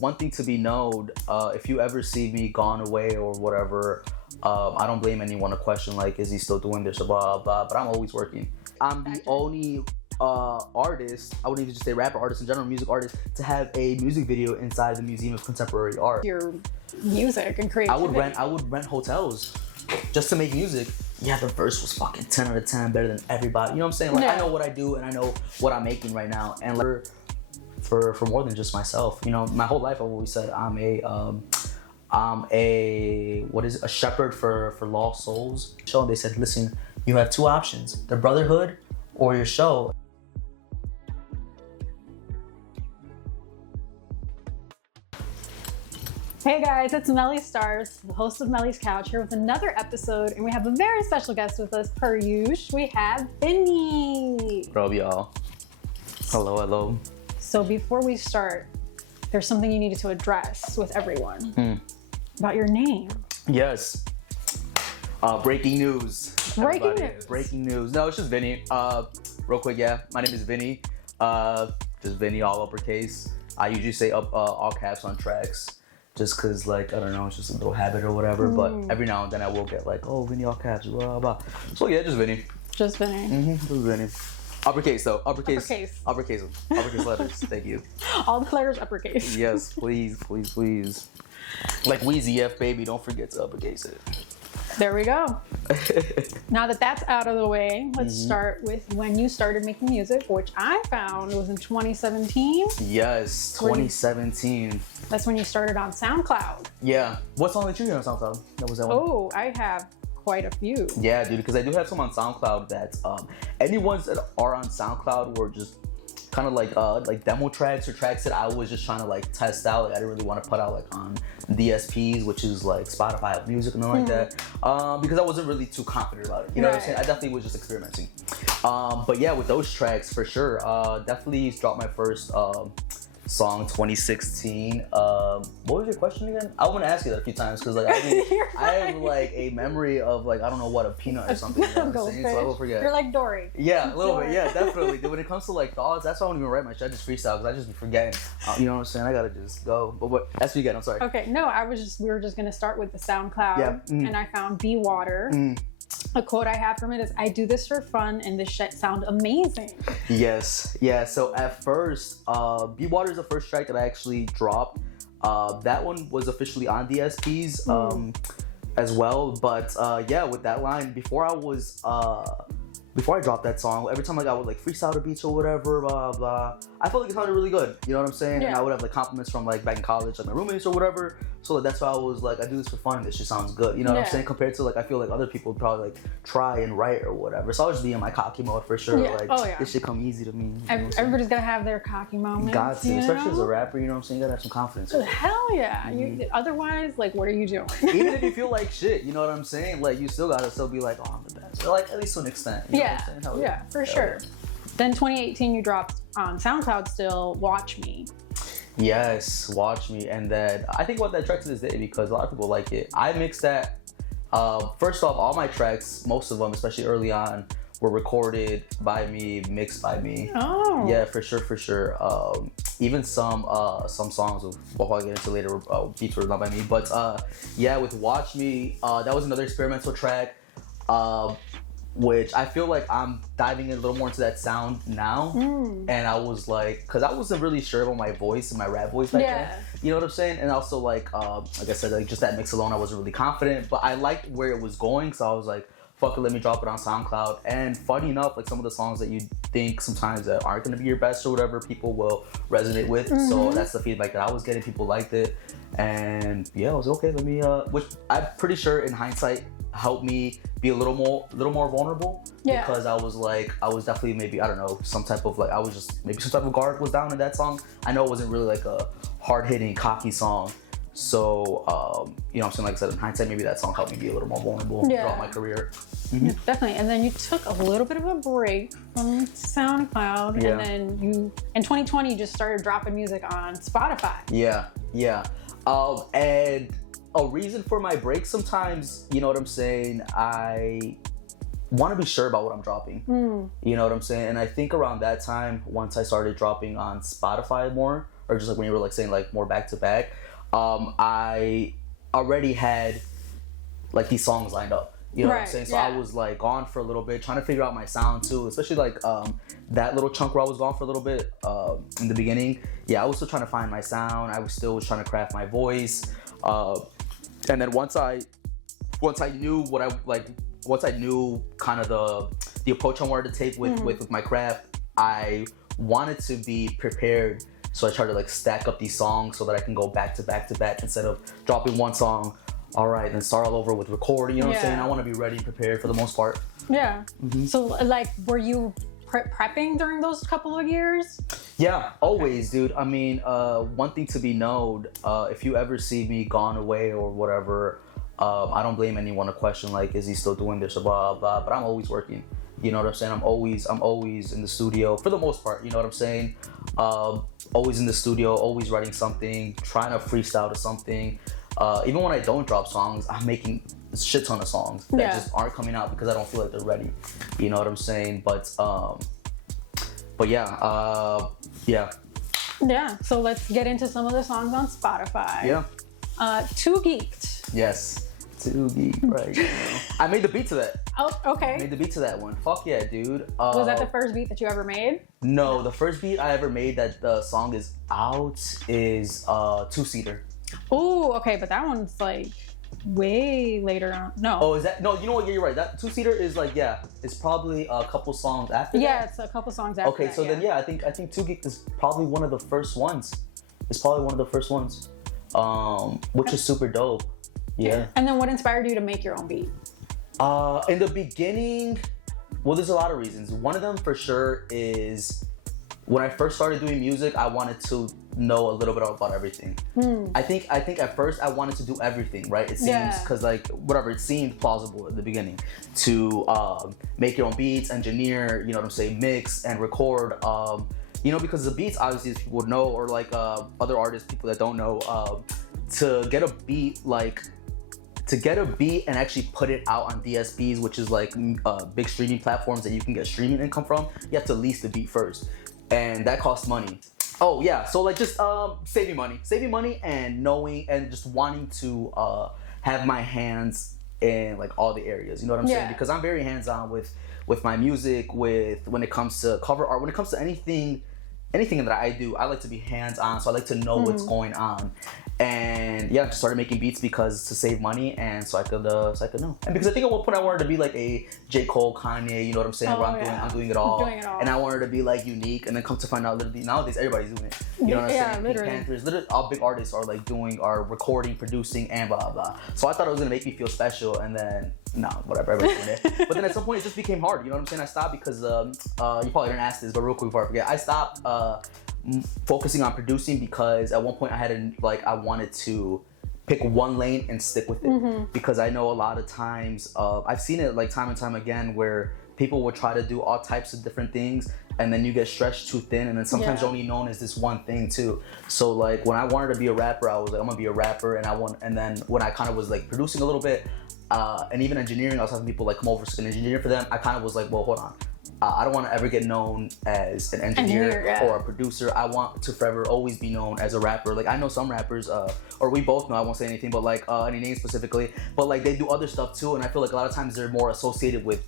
one thing to be known, if you ever see me gone away or whatever, I don't blame anyone to question, like, is he still doing this or blah, blah, but I'm always working. I'm the only artist, I wouldn't even just say rapper, artist in general, music artist, to have a music video inside the Museum of Contemporary Art. Your music and creativity. I would rent hotels just to make music. Yeah, the verse was fucking 10 out of 10, better than everybody. You know what I'm saying? Like, I know what I do and I know what I'm making right now. And like, for more than just myself, you know, my whole life I've always said I'm a shepherd for lost souls. So they said, listen, you have two options: the brotherhood or your show. Hey guys, it's Melly Starz, the host of Melly's Couch, here with another episode, and we have a very special guest with us per usual. We have VINNY. What up, y'all? Hello, hello. So before we start, there's something you needed to address with everyone about your name. Yes. Breaking news. Breaking everybody. news. Breaking news. No, it's just VINNY. Real quick, yeah. My name is VINNY. Just VINNY, all uppercase. I usually say all caps on tracks. Just cause, like, I don't know, it's just a little habit or whatever. But every now and then I will get like, oh, VINNY, all caps, blah, blah. So yeah, just VINNY. Just VINNY. Just VINNY. Uppercase though. Uppercase letters. Thank you. All the letters uppercase. Yes, please, please, please. Like Weezy F, baby, don't forget to uppercase it. There we go. Now that that's out of the way, let's start with when you started making music, which I found was in 2017. Yes, 2017. That's when you started on SoundCloud. Yeah. What song did you hear on SoundCloud? That was that one? Oh, I have quite a few. Yeah, dude, because I do have some on SoundCloud that any ones that are on SoundCloud were just kind of like demo tracks or tracks that I was just trying to like test out. Like, I didn't really want to put out like on DSPs, which is like Spotify Music and all like that, because I wasn't really too confident about it. You know what I'm saying? I definitely was just experimenting. But yeah, with those tracks for sure, definitely dropped my first song 2016. What was your question again? I want to ask you that a few times because like I have like a memory of like, I don't know what, a peanut or something. You know what I'm saying? So I will forget. You're like Dory. Yeah, a little bit. Yeah, definitely. When it comes to like thoughts, that's why I don't even write my shit. I just freestyle because I just be forgetting. You know what I'm saying? I gotta just go. But what? Ask me again. I'm sorry. Okay. No, we were just gonna start with the SoundCloud. Yeah. And I found Be Water. A quote I have from it is, "I do this for fun and this shit sound amazing." Yes. Yeah. So at first, Be Water is the first track that I actually dropped. That one was officially on DSPs as well. But yeah, with that line, before I dropped that song, every time like I would like freestyle the beats or whatever, blah blah, I felt like it sounded really good. You know what I'm saying? Yeah. And I would have like compliments from like back in college, like my roommates or whatever. So that's why I was like, I do this for fun. This just sounds good. You know what I'm saying? Compared to like, I feel like other people would probably like try and write or whatever. So I was just being in my cocky mode for sure. Yeah. Like this shit come easy to me. Everybody's gotta have their cocky moments. Got to, especially as a rapper. You know what I'm saying? You gotta have some confidence. Hell yeah. Otherwise, like, what are you doing? Even if you feel like shit, you know what I'm saying? Like, you still gotta be like, oh, I'm the best. Or like, at least to an extent. You know what I'm saying? Yeah, for sure. Then 2018, you dropped on SoundCloud still, Watch Me. Yes, Watch Me. And then I think about that track to this day because a lot of people like it. I mixed that. First off, all my tracks, most of them, especially early on, were recorded by me, mixed by me. Oh. Yeah, for sure. Even some songs, what I'll get into later, beats were not by me. But yeah, with Watch Me, that was another experimental track. Which I feel like I'm diving a little more into that sound now. And I was like, because I wasn't really sure about my voice and my rap voice back then. You know what I'm saying? And also like I said, like just that mix alone, I wasn't really confident, but I liked where it was going. So I was like, fuck it, let me drop it on SoundCloud. And funny enough, like some of the songs that you think sometimes that aren't gonna be your best or whatever, people will resonate with. So that's the feedback that I was getting. People liked it. And yeah, I was okay, let me, which I'm pretty sure in hindsight, helped me be a little more vulnerable because I was definitely maybe, I don't know, some type of like, I was just maybe some type of guard was down in that song. I know it wasn't really like a hard-hitting cocky song, so you know what I'm saying, like I said, in hindsight maybe that song helped me be a little more vulnerable throughout my career. Definitely. And then you took a little bit of a break from SoundCloud, and then you in 2020 you just started dropping music on Spotify. And a reason for my break sometimes, you know what I'm saying, I want to be sure about what I'm dropping. You know what I'm saying? And I think around that time, once I started dropping on Spotify more, or just like when you were like saying like more back to back, I already had like these songs lined up. You know what I'm saying? So I was like gone for a little bit, trying to figure out my sound too, especially like that little chunk where I was gone for a little bit in the beginning. Yeah, I was still trying to find my sound. I was still trying to craft my voice. And then once I knew what I like, once I knew kind of the approach I wanted to take with my craft, I wanted to be prepared. So I tried to like stack up these songs so that I can go back to back to back instead of dropping one song. All right, then start all over with recording. You know what I'm saying? I want to be ready and prepared for the most part. Yeah. So like, were you prepping during those couple of years? Yeah, always, dude. I mean, one thing to be known, if you ever see me gone away or whatever, I don't blame anyone to question like, is he still doing this or blah blah. But I'm always working. You know what I'm saying? I'm always in the studio for the most part. You know what I'm saying? Always in the studio, always writing something, trying to freestyle to something. Even when I don't drop songs, I'm making a shit ton of songs that just aren't coming out because I don't feel like they're ready. You know what I'm saying? But yeah. Yeah. So let's get into some of the songs on Spotify. Yeah. Too Geeked. Yes. Too Geeked, right. I made the beat to that. Oh, okay. I made the beat to that one. Fuck yeah, dude. Was that the first beat that you ever made? No, the first beat I ever made that the song is out is Two-Seater. Oh, okay, but that one's like way later on. No. Oh, is that? No, you know what? Yeah, you're right. That Two-Seater is like, it's probably a couple songs after that. Yeah, it's a couple songs after Okay, that, so then I think Too Geeked is probably one of the first ones. It's probably one of the first ones, which is super dope. Yeah. And then what inspired you to make your own beat? In the beginning, well, there's a lot of reasons. One of them for sure is when I first started doing music, I wanted to know a little bit about everything. I think at first I wanted to do everything, right? It seems because like whatever, it seemed plausible at the beginning to make your own beats, engineer, you know what I'm saying, mix and record. You know, because the beats obviously as people would know, or like other artists, people that don't know, to get a beat and actually put it out on DSPs, which is like big streaming platforms that you can get streaming income from, you have to lease the beat first, and that costs money. Oh yeah, so like just saving money and knowing and just wanting to have my hands in like all the areas, you know what I'm saying? Because I'm very hands-on with my music, when it comes to cover art, when it comes to anything that I do, I like to be hands-on, so I like to know what's going on. And yeah, just started making beats because to save money and so I could know. And because I think at one point I wanted to be like a J. Cole, Kanye, you know what I'm saying? Where I'm doing it all. And I wanted to be like unique, and then come to find out literally nowadays everybody's doing it. You know what I'm saying? Literally. Pink Panthers, literally all big artists are recording, producing, and blah blah. So I thought it was gonna make me feel special, and then no, whatever, everybody's doing it. But then at some point it just became hard, you know what I'm saying? I stopped because you probably didn't ask this, but real quick before I forget, I stopped focusing on producing because at one point I wanted to pick one lane and stick with it, because I know a lot of times I've seen it like time and time again where people will try to do all types of different things and then you get stretched too thin, and then sometimes you're only known as this one thing too. So like when I wanted to be a rapper, I was like, I'm gonna be a rapper, and then when I kind of was like producing a little bit and even engineering, I was having people like come over and engineer for them. I kind of was like, well, hold on. I don't want to ever get known as an engineer or a producer. I want to forever always be known as a rapper. Like I know some rappers, or we both know, I won't say anything, but like any names specifically, but like they do other stuff too, and I feel like a lot of times they're more associated with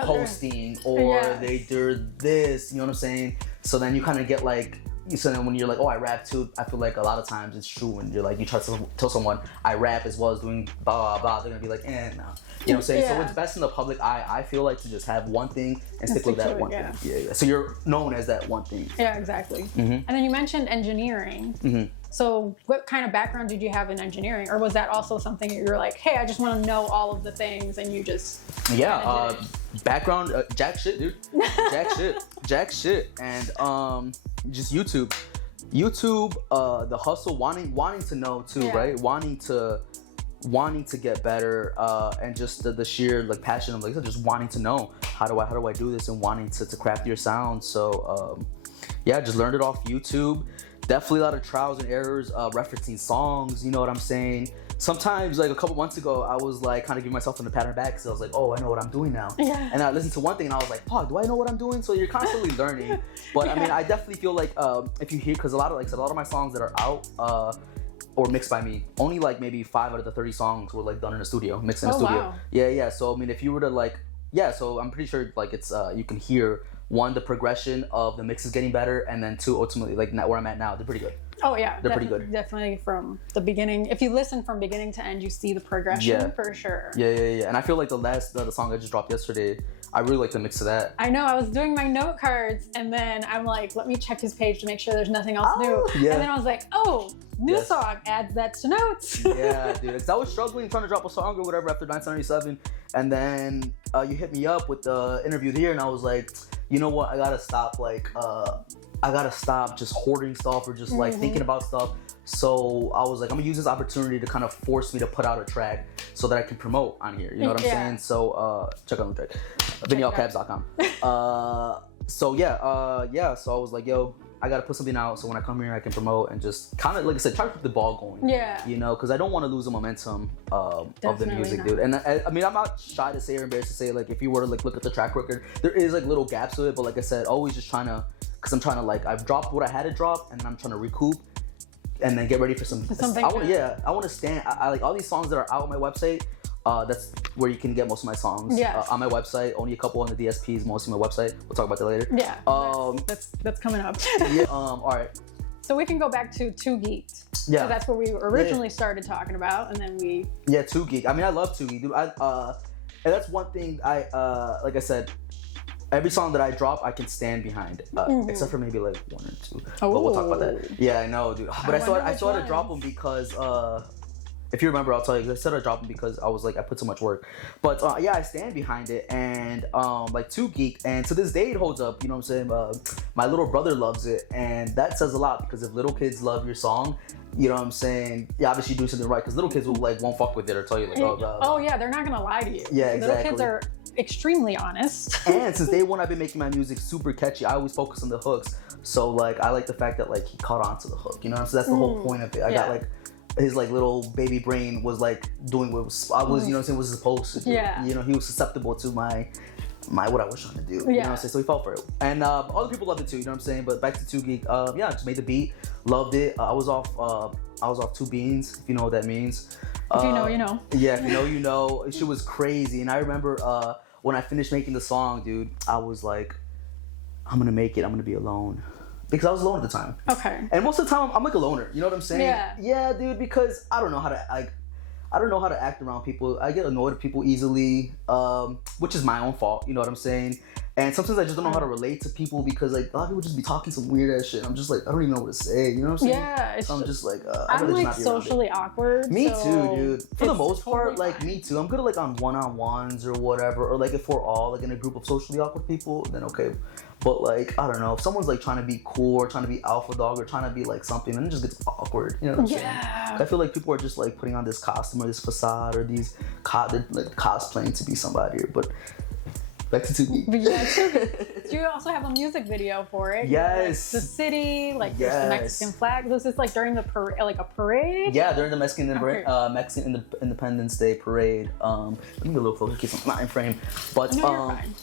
hosting or they're this, you know what I'm saying? So then you kind of get like, so then when you're like, oh, I rap too, I feel like a lot of times it's true when you're like, you try to tell someone I rap as well as doing blah, blah, blah, they're gonna be like, no. You know what I'm saying? So it's best in the public eye, I feel like, to just have one thing and stick with that one thing. Yeah. So you're known as that one thing. Yeah, exactly. And then you mentioned engineering. So what kind of background did you have in engineering? Or was that also something that you were like, hey, I just want to know all of the things, and you just... Background, jack shit, dude. Jack shit. And just YouTube, the hustle, wanting to know too, right? Wanting to get better, and just the sheer like passion of like just wanting to know how do I do this, and wanting to craft your sound. So just learned it off YouTube. definitely a lot of trials and errors, referencing songs. You know what I'm saying? Sometimes, like a couple months ago, I was like kind of giving myself in the pattern back because I was like, oh, I know what I'm doing now. Yeah. And I listened to one thing and I was like, fuck, do I know what I'm doing? So you're constantly learning. But I mean, I definitely feel like if you hear, because a lot of my songs that are out or mixed by me, only like maybe 5 out of the 30 songs were like done in a studio, mixed in a studio. Wow. Yeah. So I mean, if you were to like, so I'm pretty sure like it's you can hear, one, the progression of the mix is getting better, and then 2, ultimately like where I'm at now, they're pretty good. Oh yeah, they're pretty good. Definitely from the beginning. If you listen from beginning to end, you see the progression for sure. Yeah. And I feel like the song I just dropped yesterday, I really like the mix of that. I know. I was doing my note cards, and then I'm like, let me check his page to make sure there's nothing else new. Yeah. And then I was like, oh, new song. Adds that to notes. Yeah, dude. 'Cause I was struggling trying to drop a song or whatever after 977, and then you hit me up with the interview here, and I was like, you know what? I gotta stop. Like, I gotta stop just hoarding stuff or just like thinking about stuff. So I was like, I'm gonna use this opportunity to kind of force me to put out a track so that I can promote on here. You know what I'm saying? So check out the track, VINNYallCabs.com. So I was like, yo, I gotta put something out so when I come here I can promote and just kind of, like I said, try to keep the ball going. Yeah. You know, because I don't want to lose the momentum of the music, not. dude. And I mean, I'm not shy to say or embarrassed to say, like, if you were to like look at the track record, there is like little gaps to it, but like I said, always just trying to, because I'm trying to like, I've dropped what I had to drop and I'm trying to recoup and then get ready for something. I want to stand. I like all these songs that are out on my website. That's where you can get most of my songs. Yeah. On my website, only a couple on the DSPs, mostly my website. We'll talk about that later. Yeah. That's coming up. Yeah. All right. So we can go back to Too Geeked. Yeah. So that's what we originally started talking about, and then we. Yeah, Too Geek. I mean, I love Too Geek, dude. And that's one thing like I said, every song that I drop, I can stand behind, except for maybe like 1 or 2. But we'll talk about that. Yeah, I know, dude. But I started to drop them because, if you remember, I'll tell you. I started dropping because I was like, I put so much work. But yeah, I stand behind it, and like Too Geek, and to this day it holds up. You know what I'm saying? My little brother loves it, and that says a lot because if little kids love your song, you know what I'm saying? Yeah, obviously you do something right because little kids will like won't fuck with it or tell you like, oh yeah, they're not gonna lie to you. Yeah, exactly. Little kids are extremely honest. And since day one, I've been making my music super catchy. I always focus on the hooks. So like, I like the fact that like he caught on to the hook. You know what I'm saying? That's the whole point of it. I got like, his like little baby brain was like doing what I was, you know what I'm saying, was supposed to do. Yeah. You know, he was susceptible to my what I was trying to do. You know what I'm saying? So he fell for it. And other people loved it too, you know what I'm saying? But back to Too Geek, I just made the beat, loved it. I was off 2 beans, if you know what that means. If you know, you know. Yeah, if you know, you know. Shit was crazy. And I remember when I finished making the song, dude, I was like, I'm gonna make it, I'm gonna be alone. Because I was alone at the time. Okay. And most of the time, I'm like a loner. You know what I'm saying? Yeah. Yeah, dude. Because I don't know how to act around people. I get annoyed at people easily, which is my own fault. You know what I'm saying? And sometimes I just don't know how to relate to people because like a lot of people just be talking some weird ass shit. I'm just like, I don't even know what to say. You know what I'm saying? Yeah. So I'm just like, I'm like socially awkward. Me too, dude. For the most part, like me too. I'm good at like on one-on-ones or whatever, or like if we're all like in a group of socially awkward people, then okay. But like, I don't know, if someone's like trying to be cool or trying to be alpha dog or trying to be like something, then it just gets awkward. You know what I'm saying? I feel like people are just like putting on this costume or this facade or these they're like cosplaying to be somebody. But back to Too Geek. Yeah, you also have a music video for it. Yes. Like the city, like there's the Mexican flag. Was this like during the parade, like a parade? Yeah, during the Mexican Independence Day parade. Let me get a little closer in case I'm not in frame. But no, you're fine.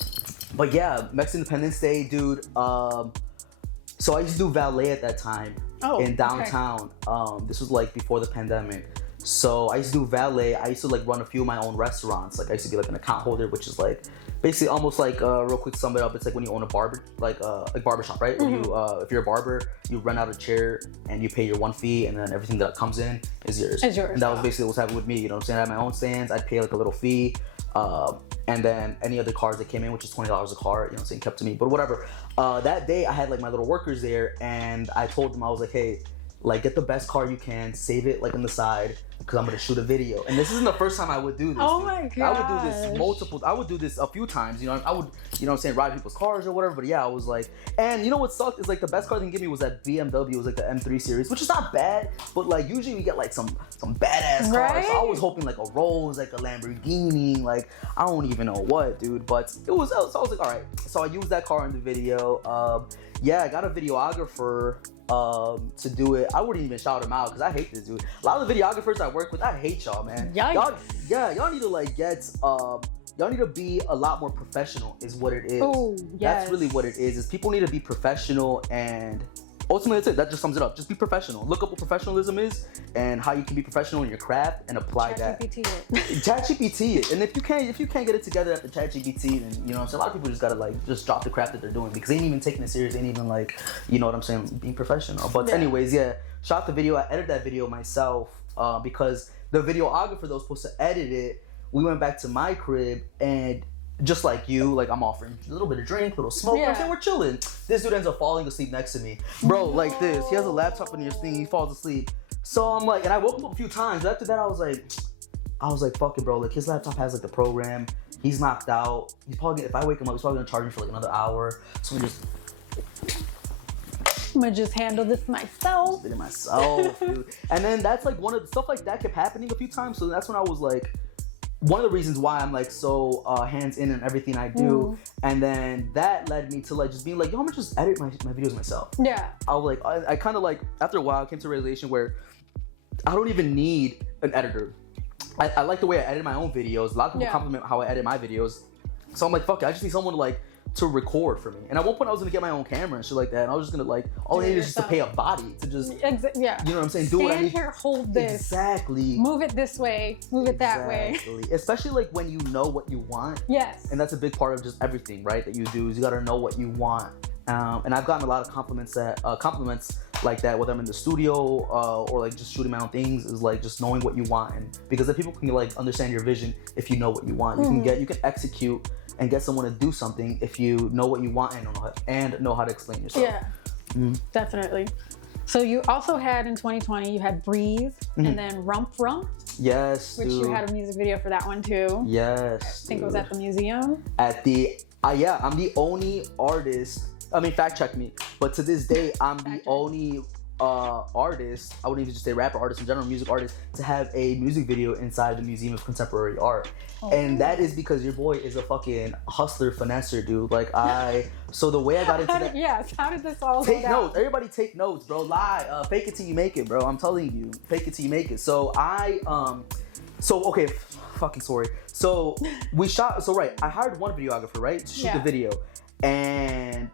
But yeah, Mexican Independence Day, dude. So I used to do valet at that time in downtown. Okay. This was like before the pandemic. So I used to do valet. I used to like run a few of my own restaurants. Like I used to be like an account holder, which is like basically almost like real quick sum it up. It's like when you own a barber, like barbershop, right? When you if you're a barber, you rent out a chair and you pay your one fee, and then everything that comes in is yours. And that was basically what's happening with me. You know what I'm saying? I had my own stands. I'd pay like a little fee. And then any other cars that came in, which is $20 a car, you know what I'm saying, kept to me. But whatever. That day I had like my little workers there, and I told them, I was like, hey, like get the best car you can, save it like on the side, because I'm gonna shoot a video. And this isn't the first time I would do this. Oh my god. I would do this a few times, you know. I would, you know what I'm saying, ride people's cars or whatever. But yeah, I was like, and you know what sucked is like the best car they can give me was that BMW. It was like the M3 series, which is not bad, but like usually we get like some badass cars. Right? So I was hoping like a Rolls, like a Lamborghini, like I don't even know what, dude. But it was, so I was like, all right. So I used that car in the video. yeah, I got a videographer to do it. I wouldn't even shout him out because I hate this dude. A lot of the videographers I work with, I hate y'all, man. Yikes. Y'all need to like get y'all need to be a lot more professional is what it is. Oh, yes. That's really what it is people need to be professional, and ultimately that's it. That just sums it up. Just be professional. Look up what professionalism is and how you can be professional in your craft and apply that. ChatGPT it. And if you can't get it together after ChatGPT, then you know what I'm saying, a lot of people just gotta like just drop the crap that they're doing because they ain't even taking it serious, they ain't even like, you know what I'm saying, being professional. But anyways, yeah, shot the video, I edited that video myself, because the videographer that was supposed to edit it, we went back to my crib and just like you, like I'm offering a little bit of drink, a little smoke, you know what I'm saying, we're chilling. This dude ends up falling asleep next to me. Bro, like this. He has a laptop in his thing, he falls asleep. So I'm like, and I woke up a few times. After that, I was like, fuck it, bro. Like his laptop has like the program. He's knocked out. He's probably, if I wake him up, he's probably gonna charge me for like another hour. So I'm gonna just handle this myself. Dude. And then that's like one of the stuff like that kept happening a few times. So that's when I was like, one of the reasons why I'm like so hands in everything I do. And then that led me to like just being like, yo, I'm gonna just edit my videos myself. Yeah. I was like, I kind of like, after a while, I came to a realization where I don't even need an editor. I like the way I edit my own videos. A lot of people compliment how I edit my videos. So I'm like, fuck it, I just need someone to record for me. And at one point I was gonna get my own camera and shit like that. And I was just gonna like, all I needed is just to pay a body to just, you know what I'm saying? Do what I need. Stand here, hold this. Exactly. Move it this way, move it that way. Especially like when you know what you want. Yes. And that's a big part of just everything, right? That you do is you gotta know what you want. And I've gotten a lot of compliments like that, whether I'm in the studio or like just shooting my own things, is like just knowing what you want. And because the people can like understand your vision if you know what you want. You can execute and get someone to do something if you know what you want and know how to explain yourself. Yeah, definitely. So you also had in 2020, you had Breathe and then Rump Rump. Yes, which you had a music video for that one too. Yes, I think it was at the museum. At the I'm the only artist. I mean, fact check me, but to this day, I'm the only artist, I wouldn't even just say rapper, artist in general, music artist, to have a music video inside the Museum of Contemporary Art. And that is because your boy is a fucking hustler, finesser, dude. Like so the way I got into that. Yes, how did this all take notes? Everybody take notes, bro. Lie, fake it till you make it, bro. I'm telling you, fake it till you make it. So okay, fucking sorry. So we shot. So right, I hired one videographer, right, to shoot the video, and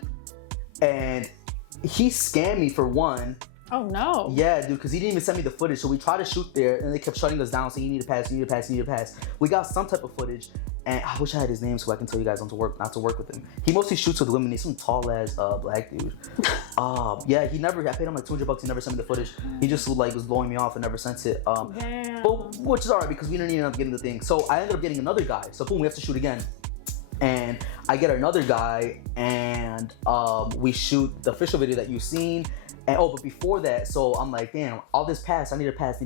he scammed me for one. Oh no. Yeah, dude, because he didn't even send me the footage. So we tried to shoot there and they kept shutting us down, saying you need to pass, you need to pass, you need to pass. We got some type of footage, and I wish I had his name so I can tell you guys not to work with him. He mostly shoots with women. He's some tall ass black dude. Yeah, I paid him like $200. He never sent me the footage. He just like was blowing me off and never sent it. Damn. But which is alright because we didn't end up getting the thing. So I ended up getting another guy. So boom, we have to shoot again. And I get another guy and we shoot the official video that you've seen. And but before that, so I'm like, damn, all this pass, I need a pass.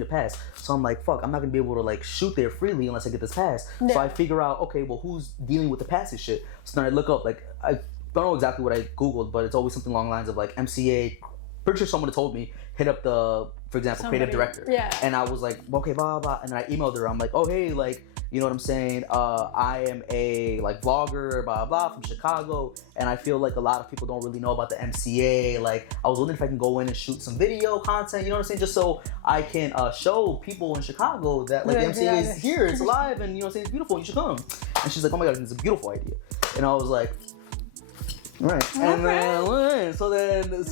So I'm like, fuck, I'm not gonna be able to like shoot there freely unless I get this pass. Yeah. So I figure out, okay, well, who's dealing with the passes shit? So then I look up, like, I don't know exactly what I Googled, but it's always something along the lines of like MCA. Pretty sure someone told me, hit up the, for example, creative director. Yeah. And I was like, okay, blah, blah. And then I emailed her. I'm like, oh, hey, like, you know what I'm saying? I am a like vlogger, blah, blah, from Chicago. And I feel like a lot of people don't really know about the MCA. Like, I was wondering if I can go in and shoot some video content, you know what I'm saying? Just so I can show people in Chicago that like the MCA is here, it's alive, and you know what I'm saying, it's beautiful, you should come. And she's like, oh my God, it's a beautiful idea. And I was like, right. And then so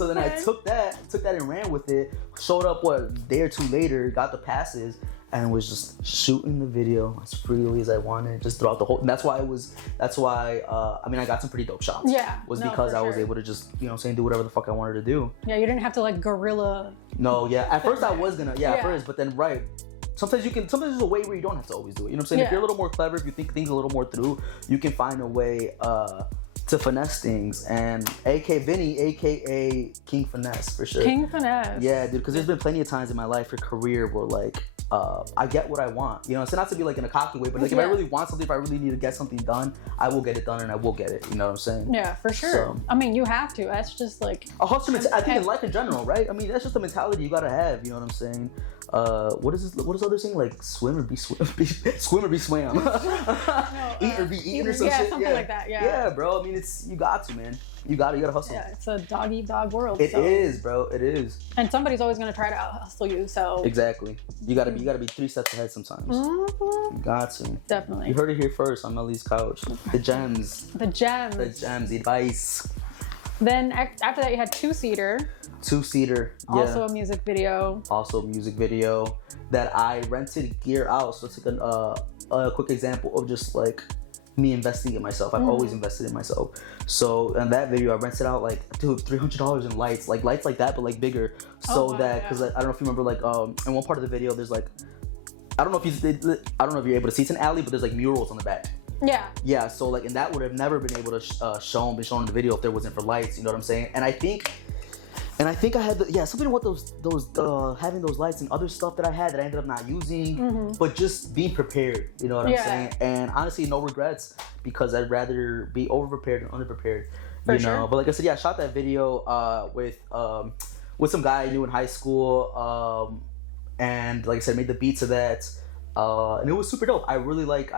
then I took that and ran with it, showed up a day or two later, got the passes, and was just shooting the video as freely as I wanted, just throughout the whole. And that's why I mean, I got some pretty dope shots. Yeah. Because I was able to just, you know what I'm saying, do whatever the fuck I wanted to do. Yeah, you didn't have to like guerrilla. No, yeah. At first I was gonna, at first, but then sometimes there's a way where you don't have to always do it. You know what I'm saying? If you're a little more clever, if you think things a little more through, you can find a way to finesse things. And aka Vinny, aka King Finesse, for sure. King Finesse. Yeah, dude, because there's been plenty of times in my life or career where like I get what I want, you know. It's not to be like in a cocky way, but like if I really want something, if I really need to get something done, I will get it done and I will get it. You know what I'm saying? Yeah, for sure. So, I mean, you have to. That's just like a hustler mentality. I think in life in general, right? I mean, that's just the mentality you gotta have. You know what I'm saying? What is other saying? Like swim or be swim, swim or be swam. Eat or be eaten or some shit. Something like that. Yeah. Yeah, bro. I mean, you got to, man. You gotta hustle. Yeah, it's a dog eat dog world. It is, bro. It is. And somebody's always gonna try to out hustle you. So exactly. You gotta be 3 steps ahead sometimes. Mm-hmm. You got to. Definitely. You heard it here first on Melly's couch. The gems. The gems. The gems. The advice. Then after that, you had two-seater. Two-seater. Yeah. Also a music video. Also a music video that I rented gear out. So it's like a quick example of just like me investing in myself. I've always invested in myself. So in that video, I rented out like, dude, $300 in lights like that, but like bigger. So because I don't know if you remember, like in one part of the video, there's like, I don't know if you're able to see, it's an alley, but there's like murals on the back. Yeah. So like, and that would have never been able to be shown in the video if there wasn't for lights. You know what I'm saying? And I think I had something with those having those lights and other stuff that I had that I ended up not using, but just being prepared. You know what I'm saying? And honestly, no regrets, because I'd rather be over prepared than underprepared. You know. But like I said, I shot that video with some guy I knew in high school, and like I said, made the beat to that, and it was super dope. I really like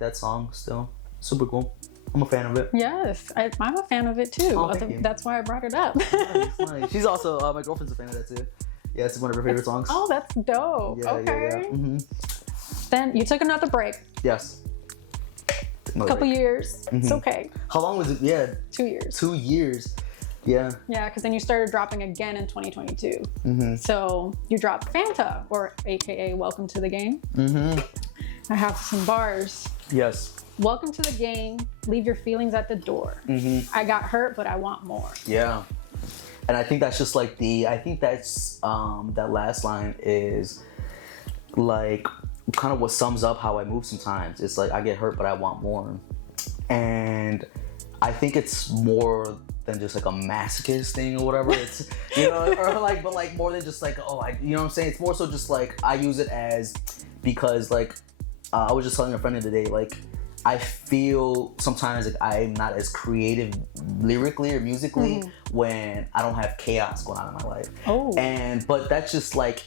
that song still. Super cool. I'm a fan of it. Yes, I'm a fan of it too. Oh, thank you. That's why I brought it up. Nice. She's also, my girlfriend's a fan of that too. Yeah, it's one of her favorite songs. Oh, that's dope. Yeah, okay. Yeah. Mm-hmm. Then you took another break. Yes. A couple years. It's okay. How long was it? Yeah. 2 years. 2 years. Yeah. Yeah, because then you started dropping again in 2022. So you dropped Fanta, or AKA Welcome to the Game. I have some bars. Yes. Welcome to the game. Leave your feelings at the door. I got hurt, but I want more. Yeah. And I think that's just like that last line is like kind of what sums up how I move sometimes. It's like, I get hurt, but I want more. And I think it's more than just like a masochist thing or whatever. It's, you know, or like, but like more than just like, you know what I'm saying? It's more so just like, I use it as, because like, I was just telling a friend the other day, like, I feel sometimes like I'm not as creative lyrically or musically when I don't have chaos going on in my life. But that's just like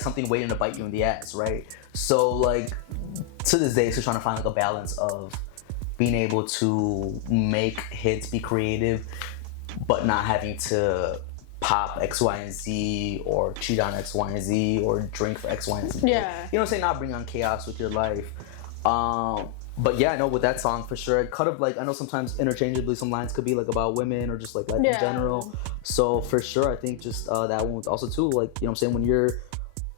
something waiting to bite you in the ass, right? So like, to this day, still trying to find like a balance of being able to make hits, be creative, but not having to pop X, Y, and Z, or cheat on X, Y, and Z, or drink for X, Y, and Z. Yeah. You know what I'm saying? Not bring on chaos with your life. But yeah, I know with that song for sure, kind of like, I know sometimes interchangeably some lines could be like about women or just like life in general. So for sure, I think just that one was also too, like, you know what I'm saying,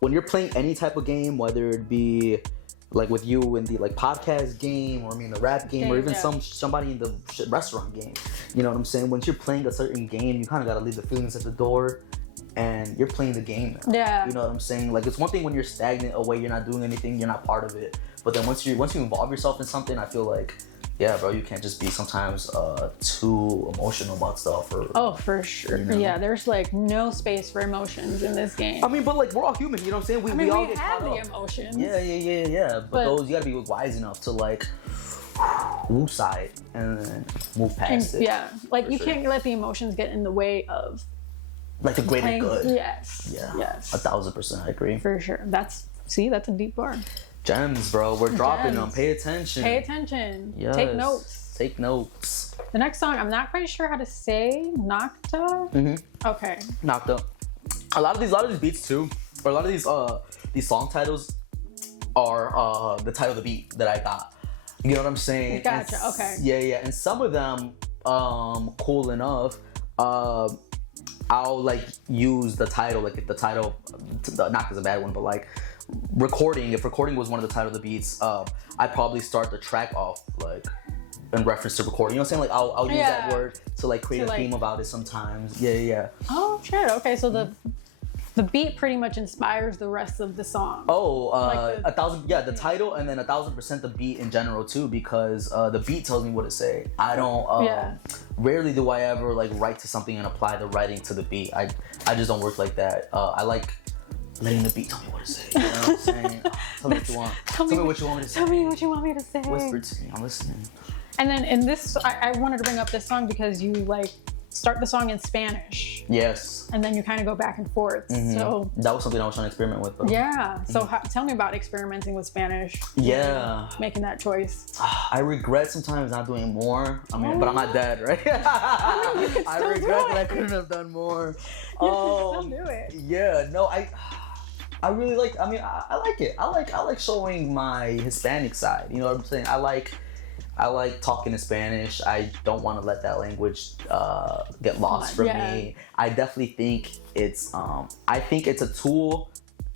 when you're playing any type of game, whether it be like with you in the like podcast game, or I mean the rap game, or even somebody in the restaurant game, you know what I'm saying? Once you're playing a certain game, you kind of got to leave the feelings at the door, and you're playing the game now. Yeah. You know what I'm saying? Like, it's one thing when you're stagnant away, you're not doing anything, you're not part of it. But then once you involve yourself in something, I feel like, yeah, bro, you can't just be sometimes too emotional about stuff. Or, for sure. You know? Yeah, there's like no space for emotions in this game. I mean, but like, we're all human, you know what I'm saying? We all get have caught the up. emotions. Yeah. But those, you gotta be wise enough to like, woosah it and then move past it. Yeah, like you can't let the emotions get in the way of like the greater good. Yes. Yeah. Yes. 1000%, I agree. For sure. That's a deep bar. Gems, bro. We're dropping them. Pay attention. Pay attention. Yes. Take notes. Take notes. The next song, I'm not quite sure how to say. Nocta? Okay. Nocta. A lot of these beats too, or a lot of these song titles are the title of the beat that I got. You know what I'm saying? Gotcha. Okay. Yeah. And some of them, cool enough, I'll like use the title, like if the title, Nocta's a bad one, but like if recording was one of the title of the beats, I'd probably start the track off like in reference to recording. You know what I'm saying? Like I'll use that word to like create a theme about it sometimes. Yeah. Oh shit. Okay, so the beat pretty much inspires the rest of the song. Oh, the title, and then 1000% the beat in general too, because the beat tells me what to say. I don't. Rarely do I ever like write to something and apply the writing to the beat. I just don't work like that. I like letting the beat tell me what to say. You know what I'm saying? Tell me what you want. Tell me what you want me to say. Tell me what you want me to say. Whisper to me. I'm listening. And then in this, I wanted to bring up this song because you like start the song in Spanish. Yes. And then you kind of go back and forth. So that was something I was trying to experiment with, though. yeah. So tell me about experimenting with Spanish. Yeah. Making that choice. I regret sometimes not doing more. I mean, but I'm not dead, right? I mean, you could I still regret do that I it. couldn't have done more. You can still do it. Yeah, no, I really like. I mean, I like it. I like showing my Hispanic side. You know what I'm saying? I like talking in Spanish. I don't want to let that language get lost from me. I definitely think it's a tool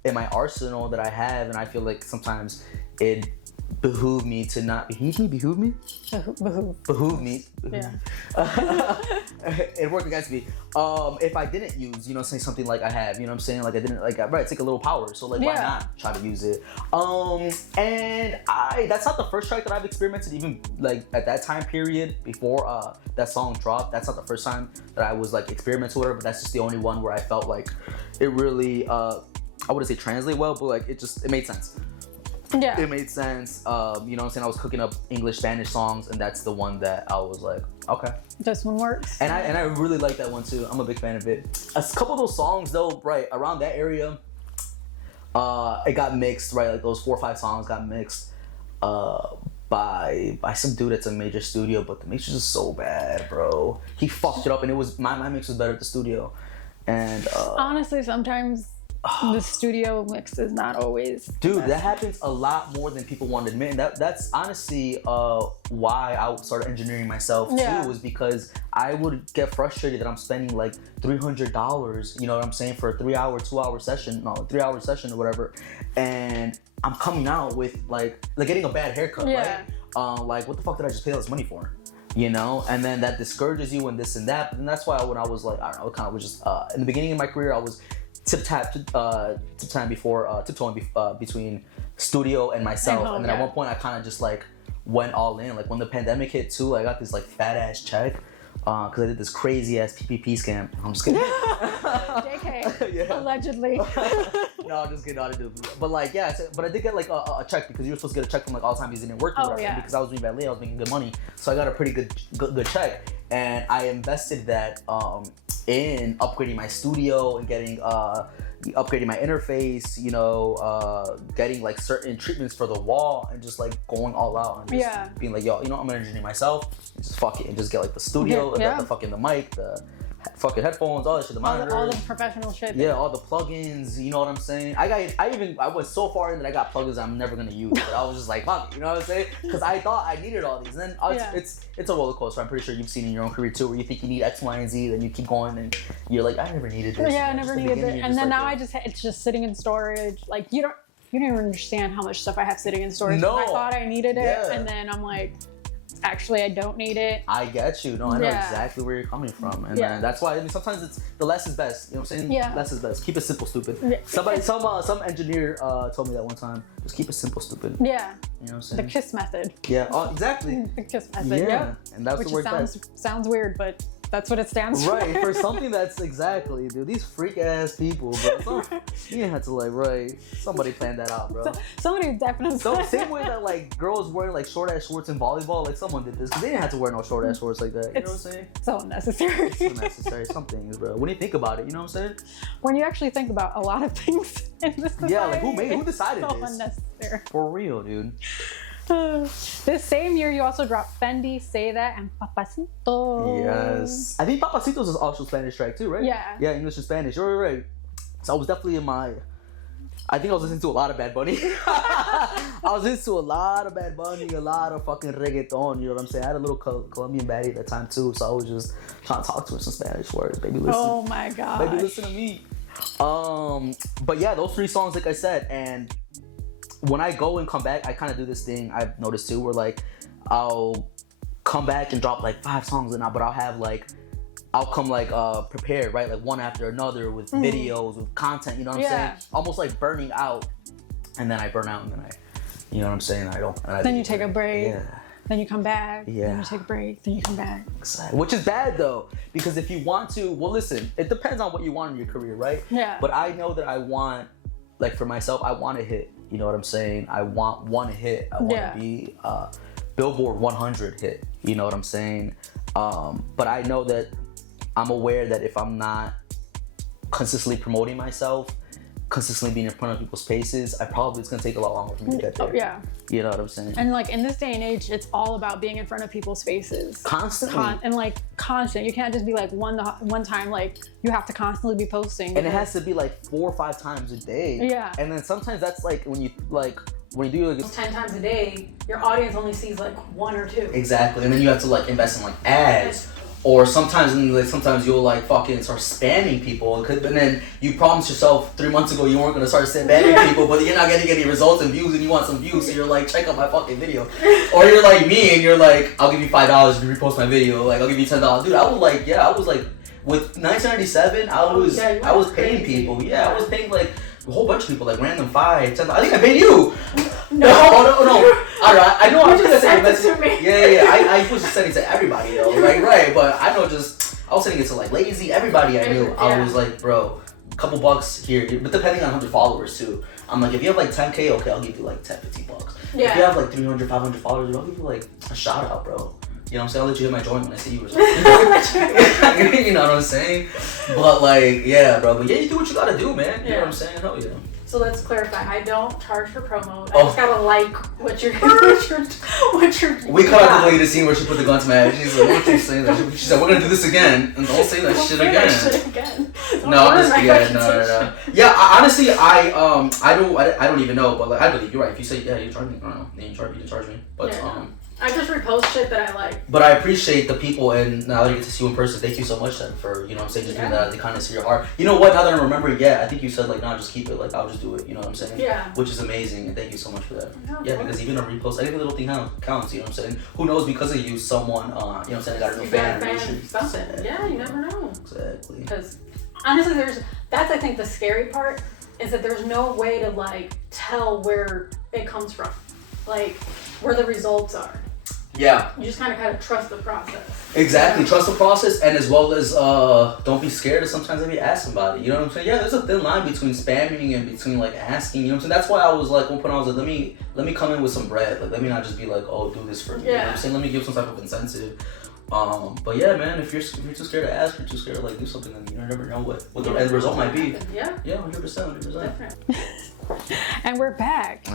in my arsenal that I have, and I feel like sometimes it behoove me to not behoove me. Yeah. It worked against me. If I didn't use, say something like I have, you know what I'm saying? Like I didn't, like, right, it's like a little power. So like, why not try to use it? And that's not the first track that I've experimented, even like at that time period before that song dropped. That's not the first time that I was like experimenting with it, but that's just the only one where I felt like it really, I wouldn't say translate well, but like it made sense. Yeah. It made sense. You know what I'm saying? I was cooking up English, Spanish songs, and that's the one that I was like, okay. This one works. And I really like that one too. I'm a big fan of it. A couple of those songs though, right, around that area, it got mixed, right? Like those 4 or 5 songs got mixed by some dude at a major studio, but the mix was just so bad, bro. He fucked it up, and it was my mix was better at the studio. And honestly, sometimes the studio mix is not always. Dude, that happens a lot more than people want to admit. And that's honestly why I started engineering myself too, was because I would get frustrated that I'm spending like $300, you know what I'm saying, for a 3-hour, 2-hour session, 3-hour session or whatever, and I'm coming out with like getting a bad haircut, right? Like, what the fuck did I just pay all this money for? You know, and then that discourages you and this and that. And that's why when I was like, I don't know, it kind of was just in the beginning of my career, I was tiptoeing between studio and myself, and then at one point I kind of just like went all in. Like when the pandemic hit too, I got this like fat ass check because I did this crazy ass PPP scam. I'm just kidding. JK, allegedly. No, I'm just kidding. No, I didn't do it. But like, yeah, but I did get like a check because you were supposed to get a check from like all the time he didn't work. Because I was doing badly, I was making good money, so I got a pretty good check, and I invested that in upgrading my studio and getting upgrading my interface, you know, getting like certain treatments for the wall, and just like going all out and just being like, yo, you know, I'm gonna engineer myself, and just fuck it, and just get like the studio, the mic, the fucking headphones, all that shit, the monitor, all the professional shit. Yeah, all the plugins, you know what I'm saying? I went so far in that I got plugins I'm never gonna use, but I was just like, fuck, you know what I'm saying? Because I thought I needed all these, and then it's a roller coaster. I'm pretty sure you've seen in your own career too, where you think you need X, Y, and Z, then you keep going, and you're like, I never needed this. Yeah, I never needed it, and then now it's just sitting in storage. Like you don't even understand how much stuff I have sitting in storage. No. I thought I needed it, and then I'm like, actually, I don't need it. I get you. No, I know exactly where you're coming from, and then that's why. I mean, sometimes it's the less is best. You know what I'm saying? Yeah. Less is best. Keep it simple, stupid. Yeah. Some engineer told me that one time. Just keep it simple, stupid. Yeah. You know what I'm saying? The KISS method. Yeah. Oh, exactly. The KISS method. Yeah. And that's which the word. Sounds weird, but that's what it stands for. Right, for something that's exactly, dude. These freak ass people, bro. You didn't have to like, somebody planned that out, bro. Somebody definitely. Same way that like girls wearing like short ass shorts in volleyball, like someone did this because they didn't have to wear no short ass shorts like that. You know what I'm saying? So unnecessary. It's unnecessary. Some things, bro. When you think about it, you know what I'm saying? When you actually think about a lot of things in this society, like who decided so this? Unnecessary. For real, dude. This same year, you also dropped Fendi, Say That, and Papacito. Yes. I think Papacitos is also Spanish track too, right? Yeah. Yeah, English and Spanish. You're right. So I was definitely I think I was listening to a lot of Bad Bunny. I was into a lot of Bad Bunny, a lot of fucking reggaeton, you know what I'm saying? I had a little Colombian baddie at that time too, so I was just trying to talk to her some Spanish words. Baby, listen. Oh my god. Baby, listen to me. But yeah, those 3 songs, like I said, and when I go and come back, I kind of do this thing I've noticed too, where like I'll come back and drop like 5 songs but I'll have like I'll come like prepared, right? Like one after another with videos, with content, you know what I'm saying? Almost like burning out, and then I burn out, and then you know what I'm saying? Then you take a break. Yeah. Then you come back. Yeah. Then you take a break. Then you come back. Exactly. Which is bad though, because if you want to, well, listen, it depends on what you want in your career, right? Yeah. But I know that I want, like for myself, I want to hit. You know what I'm saying? I want one hit. I want to be Billboard 100 hit. You know what I'm saying? But I know that I'm aware that if I'm not consistently promoting myself, consistently being in front of people's faces, it's gonna take a lot longer for me to get there. Oh, yeah. You know what I'm saying? And like in this day and age, it's all about being in front of people's faces. Constantly. And like constant. You can't just be like one time, like you have to constantly be posting. And it has to be like 4 or 5 times a day. Yeah. And then sometimes that's like when you do like 10 times a day, your audience only sees like 1 or 2. Exactly. And then you have to like invest in like ads. Or sometimes you'll like fucking start spamming people, and then you promised yourself 3 months ago you weren't gonna start spamming people, but you're not getting any results and views, and you want some views, so you're like, check out my fucking video. Or you're like me, and you're like, I'll give you $5 if you repost my video. Like, I'll give you $10. Dude, I was like, with 1997, I was paying people. Yeah, I was paying like a whole bunch of people, like random $5, $10. I think I paid you. No. Alright, I know. I was just sending it to me. Yeah. I was just sending it to everybody though. Like, right, but I know I was sending it to like Lazy, everybody I knew. Yeah. I was like, bro, a couple bucks here, but depending on 100 followers too. I'm like, if you have like 10K, okay, I'll give you like 10, 15 bucks. Yeah. If you have like 300, 500 followers, I'll give you like a shout out, bro. You know what I'm saying? I'll let you hit my joint when I see you or something. You know what I'm saying? But like, yeah, bro. But yeah, you do what you gotta do, man. You know what I'm saying? Hell yeah. So let's clarify. I don't charge for promo. I just gotta like what you're. We cut out the lady scene where she put the gun to my head. She's like, "What are you saying that?" She said, "We're gonna do this again, and don't say that shit again." No, I'm just no. Yeah, honestly, I don't even know, but like, I believe you're right. If you say you charge me, I don't know. You didn't charge me, but I just repost shit that I like. But I appreciate the people, and now that I get to see you in person, thank you so much then for, you know what I'm saying, just doing that out of the kindness of your heart. You know what, now that I remember, I think you said like, nah, just keep it, like, I'll just do it, you know what I'm saying? Yeah. Which is amazing, and thank you so much for that. Yeah, because even a repost, any little thing counts, you know what I'm saying? Who knows, because of you, someone, you know what I'm saying, got a new fan. Something. Yeah, you never know. Exactly. Because, honestly, that's, I think, the scary part, is that there's no way to, like, tell where it comes from. Like, where the results are. Yeah. You just kind of trust the process. Exactly. Trust the process, and as well as don't be scared to sometimes maybe ask somebody. You know what I'm saying? Yeah, there's a thin line between spamming and between like asking. You know what I'm saying? That's why I was like, one point I was like, let me come in with some bread. Like, let me not just be like, oh, do this for me. Yeah. You know what I'm saying? Let me give some type of incentive. But yeah, man, if you're too scared to ask, or too scared to like do something, then you never know what the end result might be. Yeah. Yeah, 100%. And we're back.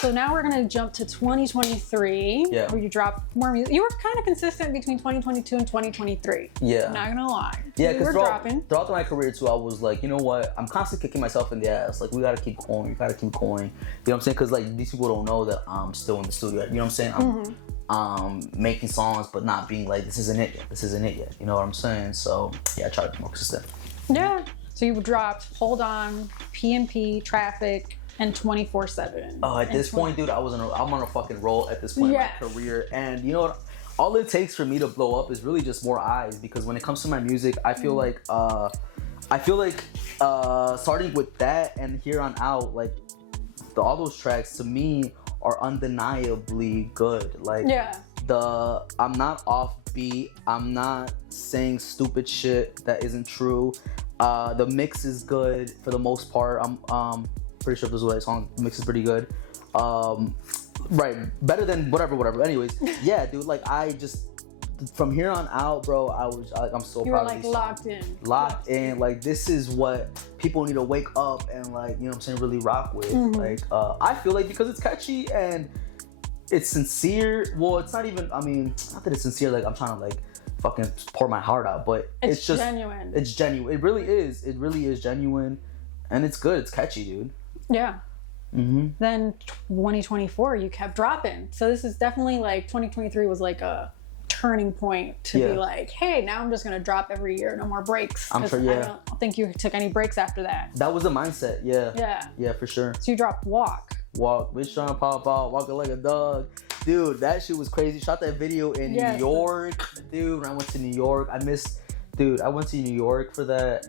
So now we're gonna jump to 2023, where you dropped more music. You were kind of consistent between 2022 and 2023. Yeah. I'm not gonna lie. Yeah, because throughout my career too, I was like, you know what? I'm constantly kicking myself in the ass. Like, we gotta keep going. You gotta keep going. You know what I'm saying? Because like, these people don't know that I'm still in the studio. You know what I'm saying? I'm making songs, but not being like, this isn't it yet. You know what I'm saying? So yeah, I try to be more consistent. Yeah. So you dropped Hold On, PMP, Traffic, and 24/7. At this point, dude, I'm on a fucking roll at this point in my career, and you know what? All it takes for me to blow up is really just more eyes, because when it comes to my music, I feel like starting with that and here on out, like all those tracks to me are undeniably good. Like I'm not offbeat. I'm not saying stupid shit that isn't true. The mix is good for the most part. I'm pretty sure if this is the right song, the mix is pretty good. Right, better than whatever. Anyways, yeah, dude, like I just from here on out, bro, I'm so proud of these songs. Locked in. Like, this is what people need to wake up and, like, you know what I'm saying, really rock with. Like, I feel like because it's catchy and it's sincere. Well, it's not even, I mean, not that it's sincere, like I'm trying to like fucking pour my heart out, but it's just genuine. It's genuine. It really is genuine, and it's good. It's catchy, dude. Yeah. Then 2024, you kept dropping. So this is definitely like 2023 was like a turning point to be like, hey, now I'm just gonna drop every year, no more breaks. I'm sure. I don't think you took any breaks after that. That was the mindset. Yeah, for sure. So you dropped Walk, bitch trying to pop out, walking like a dog. Dude, that shit was crazy. Shot that video in New York, dude. When I went to New York, I went to New York for that.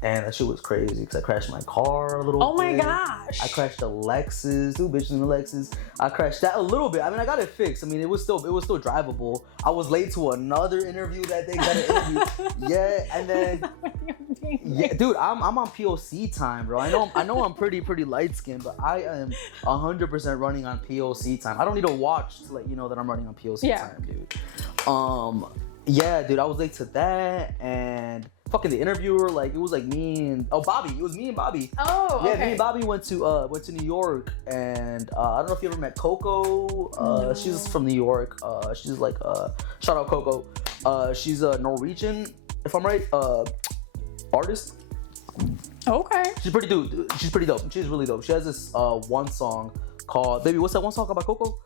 And that shit was crazy because I crashed my car a little bit. Oh my gosh. I crashed the Lexus. Two bitches in the Lexus. I crashed that a little bit. I mean, I got it fixed. I mean, it was still drivable. I was late to another interview that day. And then dude, I'm on POC time, bro. I know I'm pretty light skinned, but I am 100% running on POC time. I don't need to watch to let you know that I'm running on POC time, dude. Yeah, dude, I was late to that, and fucking the interviewer, like it was like me and Bobby. It was me and Bobby. Oh, okay. Yeah, me and Bobby went to New York, and I don't know if you ever met Coco. No. She's from New York. She's like shout out Coco. She's a Norwegian, if I'm right, artist. Okay. She's pretty dope. She's pretty dope. She's really dope. She has this one song called, baby, what's that one song about Coco?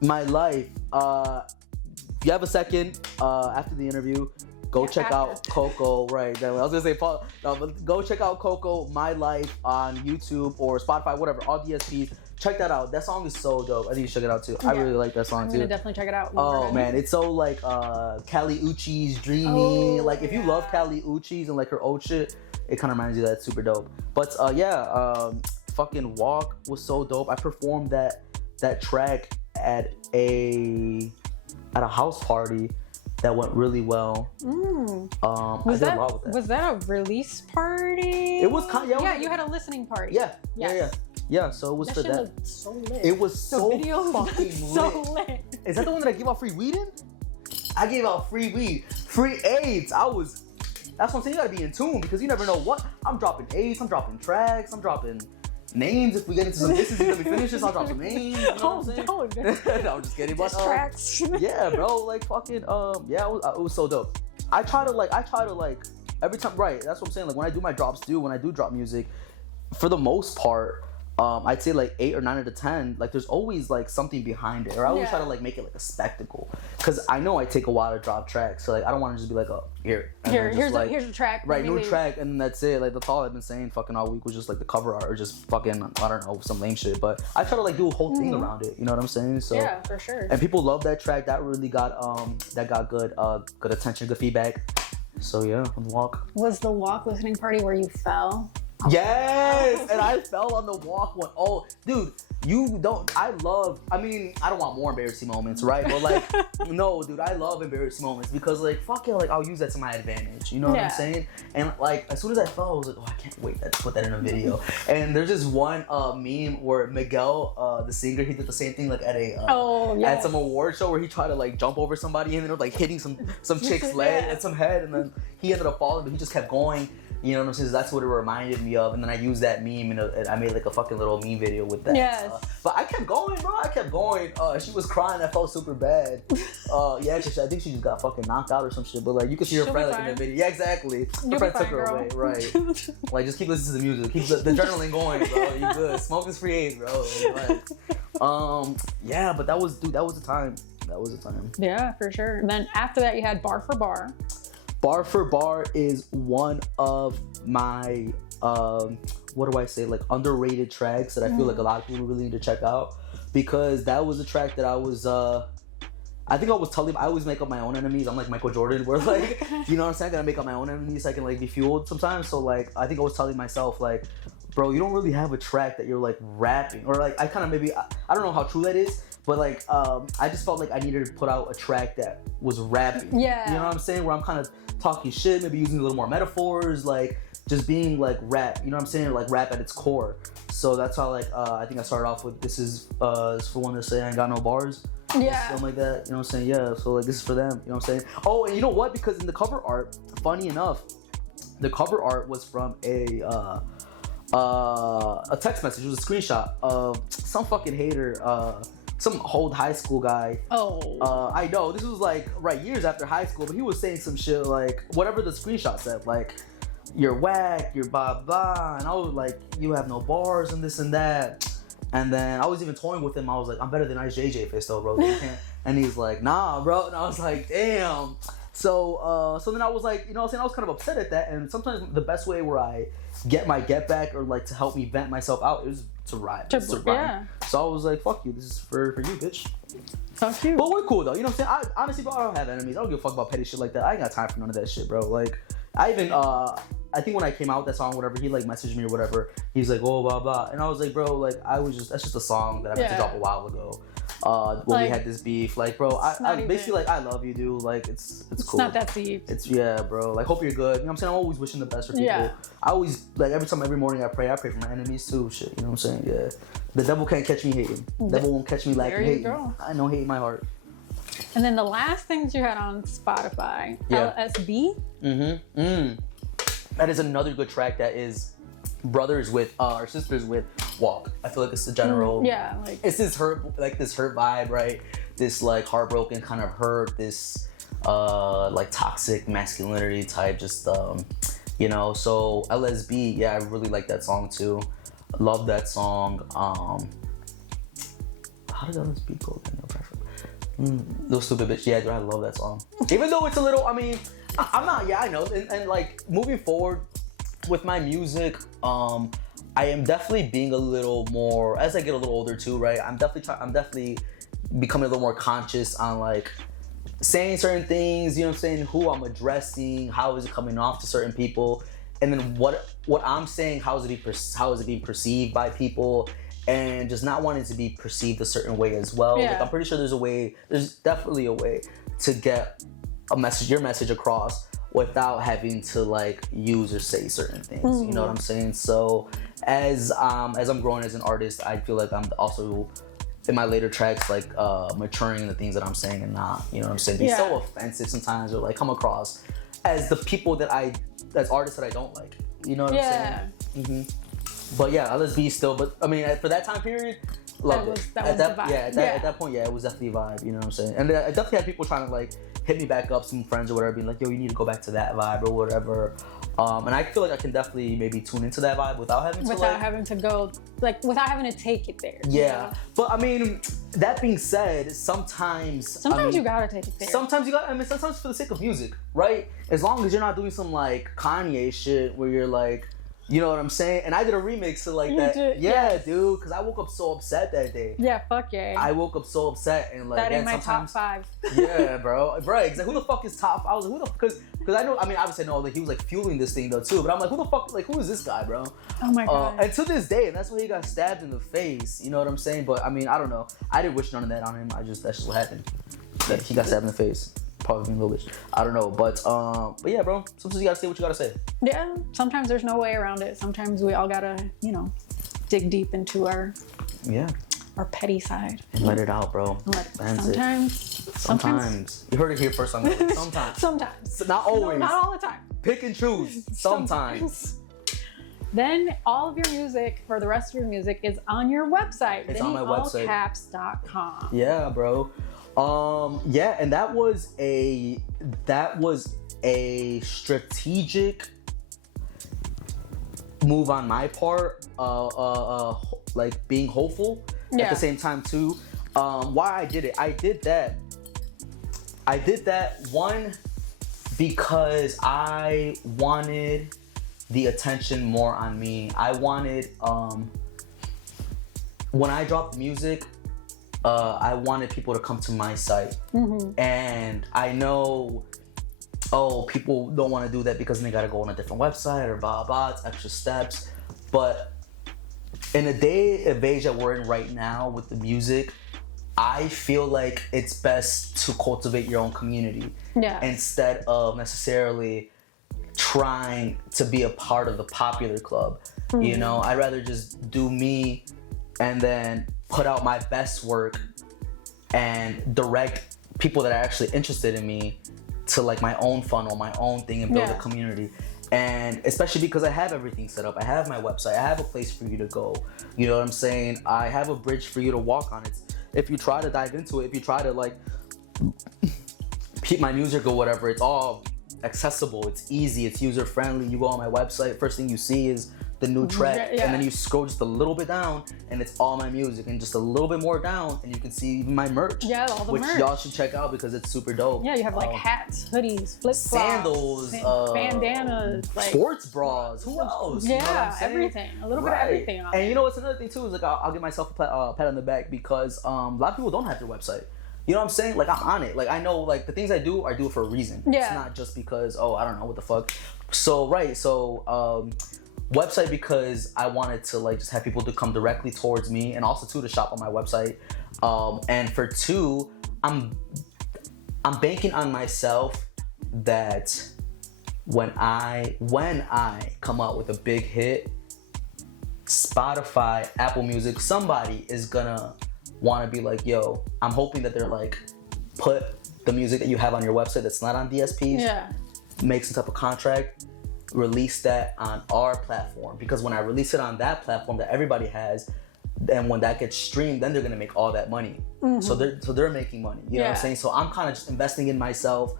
My Life. If you have a second after the interview, go check out Coco. Right. I was gonna say, but go check out Coco, My Life on YouTube or Spotify, whatever, all DSPs. Check that out. That song is so dope. I think you should check it out too. Yeah. I really like that song too. I'm gonna definitely check it out. Oh man, it's so like Kali Uchis, dreamy. Like if you love Kali Uchis and like her old shit, it kind of reminds you that it's super dope. But fucking Walk was so dope. I performed that track at a house party that went really well. Was that a release party? It was kind of, yeah. You had a listening party. Yeah, yes. Yeah. So it was for that. Looked so lit. It was so fucking lit. So lit. Is that the one that I gave out free weed in? I gave out free weed, free AIDS. That's what I'm saying. You gotta be in tune because you never know what. I'm dropping AIDS. I'm dropping tracks. I'm dropping names. If we get into some business, let me finish this. I'll drop some names. You know what I'm saying? No, I'm just kidding. But tracks. Yeah, bro. Like fucking. Yeah, it was so dope. I try to like every time. Right. That's what I'm saying. Like when I do my drops, when I do drop music, for the most part, I'd say like 8 or 9 out of 10. Like there's always like something behind it, or I always try to like make it like a spectacle. Because I know I take a while to drop tracks, so like I don't want to just be like, oh, here's a track. Right, new track, and then that's it. Like that's all I've been saying fucking all week was just like the cover art or just fucking I don't know, some lame shit. But I try to like do a whole thing around it. You know what I'm saying? So yeah, for sure. And people love that track. That really got good attention, good feedback. So yeah, on the Walk. Was the Walk listening party where you fell? Yes, and I fell on the walk one. Oh, dude, I don't want more embarrassing moments, right? But like, no, dude, I love embarrassing moments because like, fuck it, like I'll use that to my advantage. You know what I'm saying? And like, as soon as I fell, I was like, oh, I can't wait to put that in a video. And there's this one meme where Miguel, the singer, he did the same thing like at at some award show where he tried to like jump over somebody and then like hitting some chick's leg and some head, and then he ended up falling, but he just kept going. You know what I'm saying? So that's what it reminded me of. And then I used that meme and I made like a fucking little meme video with that. Yes. But I kept going, bro. I kept going. She was crying. I felt super bad. I think she just got fucking knocked out or some shit. But like you could see her friend like in the video. Yeah, exactly. Her friend took her away. Right. Like just keep listening to the music. Keep the adrenaline going, bro. You good. Smoke is free AIDS, bro. Like, yeah, but that was the time. That was the time. Yeah, for sure. And then after that you had Bar for Bar. Bar for Bar is one of my what do I say, like underrated tracks that I feel like a lot of people really need to check out, because that was a track that I was I think I was telling I always make up my own enemies. I'm like Michael Jordan, where like, you know what I'm saying, I gotta make up my own enemies so I can like be fueled sometimes. So like I think I was telling myself like, bro, you don't really have a track that you're like rapping, or like I kind of maybe I don't know how true that is, but like I just felt like I needed to put out a track that was rapping. Yeah, you know what I'm saying, where I'm kind of talking shit, maybe using a little more metaphors, like just being like rap, you know what I'm saying, like rap at its core. So that's how like I think I started off with this is for one to say I ain't got no bars. Yeah, something like that, you know what I'm saying. Yeah, so like this is for them, you know what I'm saying. Oh, and you know what, because in the cover art, funny enough, the cover art was from a text message. It was a screenshot of some fucking hater, some old high school guy. I know, this was like years after high school, but he was saying some shit like whatever the screenshot said, like you're whack, you're blah blah, and I was like, you have no bars and this and that. And then I was even toying with him. I was like, I'm better than Ice JJ Fisto, bro. You can't. And he's like, nah, bro. And I was like, damn. So then I was like, you know what I'm saying, I was kind of upset at that. And sometimes the best way where I get my get back, or like to help me vent myself out, is to rhyme. Yeah. So I was like, fuck you, this is for you, bitch. Fuck you. But we're cool though, you know what I'm saying? Honestly, bro, I don't have enemies. I don't give a fuck about petty shit like that. I ain't got time for none of that shit, bro. Like, I even I think when I came out with that song, whatever, he like messaged me or whatever. He's like, oh, blah blah, and I was like, bro, like that's just a song that I meant to drop a while ago. When we had this beef, like, bro, I basically like, I love you, dude. Like, it's cool. It's not that deep. It's bro. Like, hope you're good. You know what I'm saying? I'm always wishing the best for people. Yeah. I always like every morning I pray for my enemies too. Shit, you know what I'm saying? Yeah. The devil can't catch me hating. The devil won't catch me lacking hating. I know hate in my heart. And then the last things you had on Spotify, LSB. That is another good track that is brothers with or sisters with Walk. I feel like it's the general. Like it's this hurt vibe, right? This like heartbroken kind of hurt, this like toxic masculinity type, just you know. So LSB, yeah, I really like that song too. Love that song. How did LSB go again? Little Stupid Bitch. Yeah, I love that song. Even though it's a little, I mean, I'm not. Yeah, I know. And like moving forward with my music, I am definitely being a little more as I get a little older too, right? I'm definitely becoming a little more conscious on like saying certain things, you know what I'm saying, who I'm addressing, how is it coming off to certain people, and then what I'm saying, how is it being perceived by people, and just not wanting to be perceived a certain way as well. Like I'm pretty sure there's definitely a way to get your message across without having to like use or say certain things. You know what I'm saying? So as I'm growing as an artist, I feel like I'm also in my later tracks like maturing in the things that I'm saying and not, you know what I'm saying, be so offensive sometimes or like come across as the people as artists that I don't like. You know what I'm saying? But yeah, LSB still, but I mean for that time period, loved it. At that point, it was definitely a vibe, you know what I'm saying? And I definitely had people trying to like hit me back up, some friends or whatever, being like, yo, you need to go back to that vibe or whatever. And I feel like I can definitely maybe tune into that vibe without having to take it there. Yeah. You know? But I mean, that being said, sometimes you gotta take it there. Sometimes for the sake of music, right? As long as you're not doing some like Kanye shit where you're like, you know what I'm saying? And I did a remix to like that. Dude, because I woke up so upset that day. Yeah, fuck yeah. I woke up so upset and like that ain't my top 5. Yeah, bro. Right, exactly. Who the fuck is top? I was like, because I know. I mean, obviously I know that he was like fueling this thing though too. But I'm like, who the fuck? Like, who is this guy, bro? Oh my god. And to this day, and that's when he got stabbed in the face. You know what I'm saying? But I mean, I don't know. I didn't wish none of that on him. That's just what happened. That he got stabbed in the face. Probably a little bit. I don't know, but yeah, bro. Sometimes you gotta say what you gotta say. Yeah. Sometimes there's no way around it. Sometimes we all gotta, you know, dig deep into our petty side and let it out, bro. Sometimes. You heard it here first. Sometimes. Sometimes. Not always. No, not all the time. Pick and choose. Sometimes. Then all of your music, for the rest of your music, is on your website. It's on my website. VinnyAllCaps.com. Yeah, bro. And that was a strategic move on my part, like being hopeful at the same time too. Why I did it? I did that one because I wanted the attention more on me. I wanted when I dropped music, I wanted people to come to my site. And I know, people don't want to do that because they got to go on a different website or blah, blah, it's extra steps. But in the day of age that we're in right now with the music, I feel like it's best to cultivate your own community instead of necessarily trying to be a part of the popular club. You know, I'd rather just do me and then put out my best work and direct people that are actually interested in me to like my own funnel, my own thing, and build a community. And especially because I have everything set up. I have my website. I have a place for you to go. You know what I'm saying? I have a bridge for you to walk on. It's if you try to dive into it, if you try to like keep my music or whatever, it's all accessible. It's easy. It's user friendly. You go on my website. First thing you see is the new track, and then you scroll just a little bit down and it's all my music, and just a little bit more down and you can see my merch, all the which merch. Y'all should check out because it's super dope. You have like hats, hoodies, flip-flops, sandals, bandanas, like sports bras, who else? You know what I'm saying? Everything, a little bit of everything on And you know what's another thing too is like I'll give myself a pat on the back because a lot of people don't have their website. You know what I'm saying? Like I'm on it. Like I know like the things I do it for a reason. It's not just because I don't know what the fuck. So website because I wanted to like just have people to come directly towards me, and also too to shop on my website. And for 2, I'm banking on myself that when I come out with a big hit, Spotify, Apple Music, somebody is gonna want to be like, yo, I'm hoping that they're like, put the music that you have on your website that's not on DSPs, make some type of contract, release that on our platform. Because when I release it on that platform that everybody has, and when that gets streamed, then they're gonna make all that money. So they're making money. You know what I'm saying? So I'm kind of just investing in myself.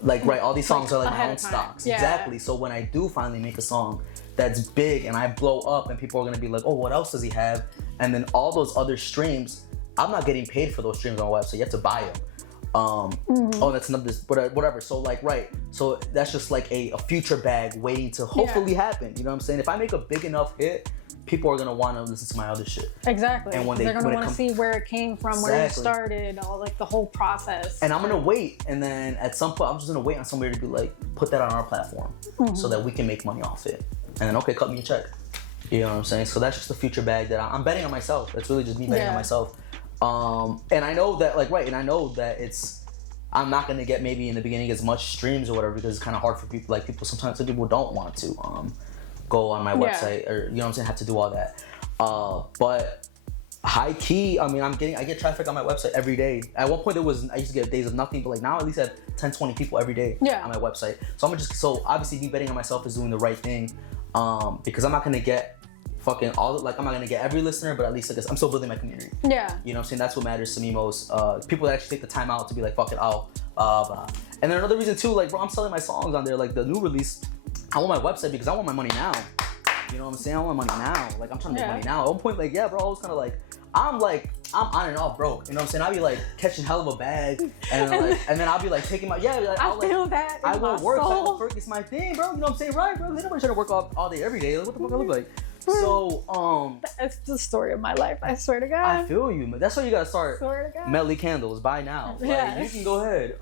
Like, right, all these songs are like my own stocks. Exactly. So when I do finally make a song that's big and I blow up and people are gonna be like, oh, what else does he have? And then all those other streams, I'm not getting paid for those streams on my website. You have to buy them. Oh, that's another, whatever. So like, right. So that's just like a future bag waiting to hopefully happen. You know what I'm saying? If I make a big enough hit, people are gonna want to listen to my other shit. Exactly. And they're gonna want to see where it came from, where it started, all like the whole process. And I'm gonna wait, and then at some point, I'm just gonna wait on somebody to be like, put that on our platform, so that we can make money off it. And then okay, cut me a check. You know what I'm saying? So that's just the future bag that I'm betting on myself. It's really just me betting on myself. And I know that, like, right, and I know that I'm not gonna get maybe in the beginning as much streams or whatever because it's kind of hard for people. Like sometimes some people don't want to go on my website or, you know what I'm saying, have to do all that. But high key, I mean, I get traffic on my website every day. At one point I used to get days of nothing, but like now I at least have 10, 20 people every day on my website. So so obviously me betting on myself is doing the right thing. Because I'm not gonna get fucking I'm not gonna get every listener, but at least I'm still building my community. Yeah. You know what I'm saying? That's what matters to me most. People that actually take the time out to be like, fuck it, blah. And then another reason too, like, bro, I'm selling my songs on there, like the new release. I want my website because I want my money now. You know what I'm saying? I want money now. Like, I'm trying to make money now. At one point, like, yeah, bro, I was kind of like, I'm on and off broke. You know what I'm saying? I'll be like catching hell of a bag, and then I'll be like taking my like, I feel that. I won't work. It's my thing, bro. You know what I'm saying? Right, bro? Ain't nobody trying to work all day every day. Like, what the fuck I look like? So, that's the story of my life. I swear to God. I feel you, man. That's why you gotta start. Swear to God. Melly candles. Buy now. Like, you can go ahead.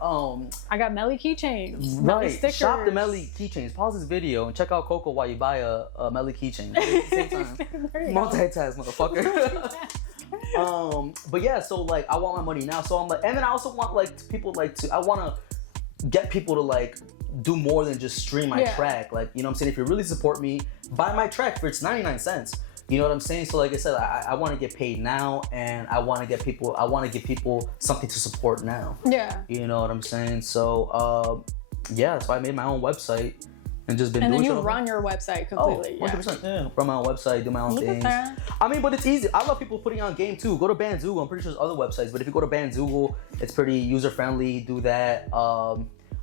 I got Melly keychains. Right. Melly stickers. Shop the Melly keychains. Pause this video and check out Coco while you buy a Melly keychain. At the same time. Multitask, motherfucker. But yeah, so like I want my money now. So I'm like, and then I also want like people I want to get people to like do more than just stream my track. Like, you know what I'm saying? If you really support me, buy my track for it's 99 cents. You know what I'm saying? So like I said, I want to get paid now, and I want to give people something to support now. Yeah. You know what I'm saying? So yeah, so I made my own website and just been doing it. And then you run your website completely. 100%. Yeah. Run my own website, do my own things. I mean, but it's easy. I love people putting on game too. Go to Bandzoogle. I'm pretty sure there's other websites, but if you go to Bandzoogle, it's pretty user friendly. Do that.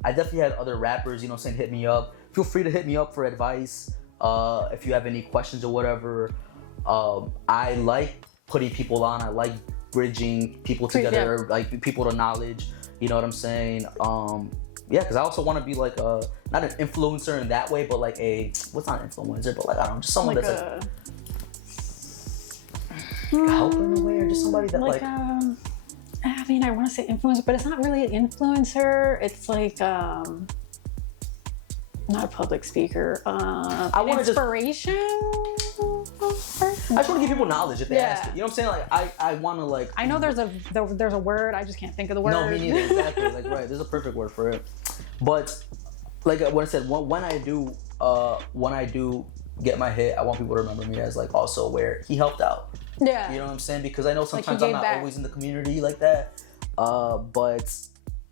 I definitely had other rappers, you know what I'm saying, hit me up. Feel free to hit me up for advice if you have any questions or whatever. I like putting people on. I like bridging people together, like people to knowledge. You know what I'm saying? Yeah, because I also want to be like not an influencer in that way, but like what's not an influencer, but like, I don't know, just someone like that's like helper in a way, or just somebody that like I mean, I want to say influencer, but it's not really an influencer. It's like not a public speaker. I want inspiration. I just want to give people knowledge if they ask it. You know what I'm saying? Like I want to like. I know there's a word. I just can't think of the word. No, me neither. Exactly. Like, right. There's a perfect word for it. But like what I said, when I do get my hit, I want people to remember me as like also where he helped out. Yeah. You know what I'm saying? Because I know sometimes I'm not always in the community like that. But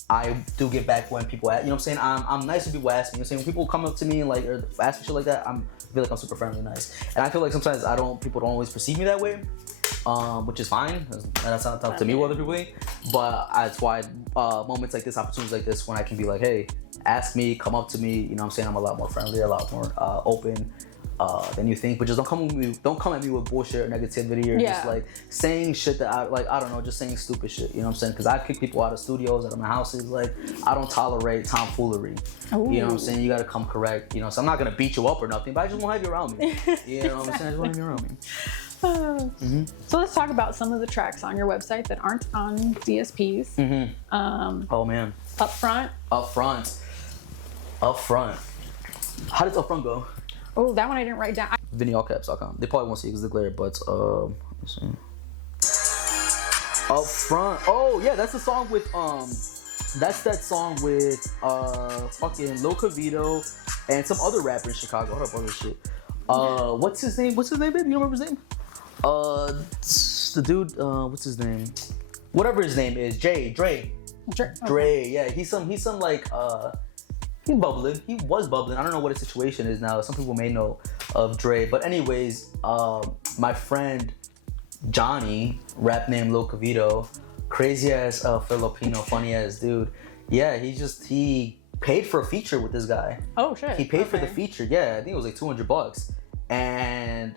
I do give back when people ask. You know what I'm saying? I'm nice when people ask me. You know what I'm saying? When people come up to me and like or ask me shit like that, I feel like I'm super friendly and nice. And I feel like sometimes people don't always perceive me that way. Which is fine. That's not up to me what other people think. But that's why moments like this, opportunities like this, when I can be like, hey, ask me, come up to me. You know what I'm saying? I'm a lot more friendly, a lot more open than you think. But just don't come at me with bullshit or negativity or just like saying shit that I don't know, just saying stupid shit. You know what I'm saying? Because I kick people out of studios, out of my houses. Like, I don't tolerate tomfoolery. Ooh. You know what I'm saying? You got to come correct. You know, so I'm not gonna beat you up or nothing, but I just won't have you around me. You know what I'm saying? I just want to have you around me. So let's talk about some of the tracks on your website that aren't on DSPs. Oh man. Upfront. How does Upfront go? Oh, that one I didn't write down. VINNYallcaps.com. They probably won't see it because it's glare, but let's see. Upfront. Oh yeah, that's the song with that's that song with fucking Lil Cavito and some other rapper in Chicago. Hold up, other shit. What's his name, baby? You don't remember his name? The dude, what's his name? Whatever his name is, Dre. Dre, yeah, he's some like he's bubbling. He was bubbling. I don't know what his situation is now. Some people may know of Dre, but anyways, my friend Johnny, rap name Lil Cavito, crazy ass Filipino, funny ass dude. Yeah, he paid for a feature with this guy. Oh shit. He paid for the feature. Yeah, I think it was like $200, and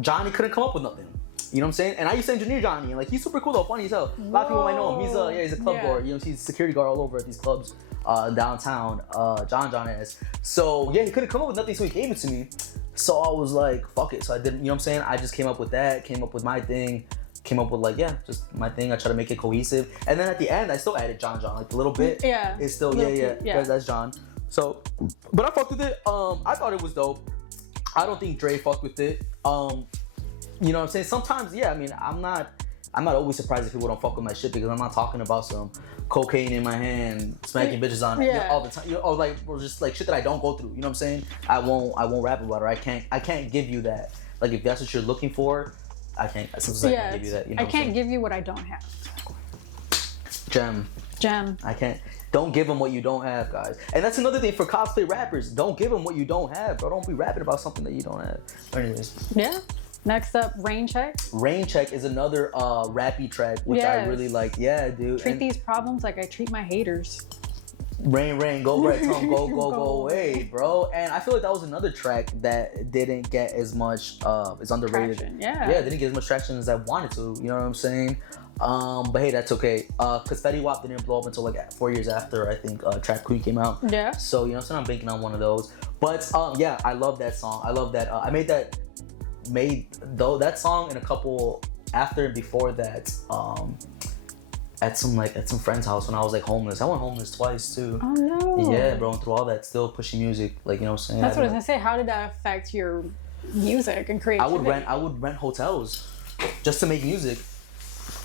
Johnny couldn't come up with nothing. You know what I'm saying? And I used to engineer Johnny, and like he's super cool though, funny as hell. A lot of people might know him. He's a club guard. You know, he's a security guard all over at these clubs downtown. John is. So yeah, he couldn't come up with nothing, so he gave it to me. So I was like, fuck it. So I didn't. You know what I'm saying? I just came up with that. Came up with my thing. Came up with like just my thing. I try to make it cohesive. And then at the end, I still added John like a little bit. Yeah. It's still yeah. That's John. So, but I fucked with it. I thought it was dope. I don't think Dre fucked with it. You know what I'm saying? Sometimes, yeah, I mean, I'm not always surprised if people don't fuck with my shit because I'm not talking about some cocaine in my hand, smacking bitches on it all the time. Or just like shit that I don't go through. You know what I'm saying? I won't rap about it. I can't give you that. Like if that's what you're looking for, I can't give you that. You know I can't give you what I don't have. Gem. I can't. Don't give them what you don't have, guys. And that's another thing for cosplay rappers. Don't give them what you don't have, bro. Don't be rapping about something that you don't have. Anyways. Yeah. Next up, Rain Check. Rain Check is another rappy track, which I really like. Yeah, dude. Treat these problems like I treat my haters. Rain, go right tongue, go away, bro. And I feel like that was another track that didn't get as much, is underrated. Traction, yeah. Yeah, didn't get as much traction as I wanted to, you know what I'm saying? But hey, that's okay. Cause Fetty Wap didn't blow up until like 4 years after I think Trap Queen came out. Yeah. So, you know, so I'm banking on one of those. But yeah, I love that song. I love that. I made that song and a couple after and before that at some friend's house when I was like homeless. I went homeless twice too. Oh no. Yeah, bro, and through all that still pushing music, like, you know what I'm saying? That's what I was gonna say. How did that affect your music and creativity? I would rent hotels just to make music.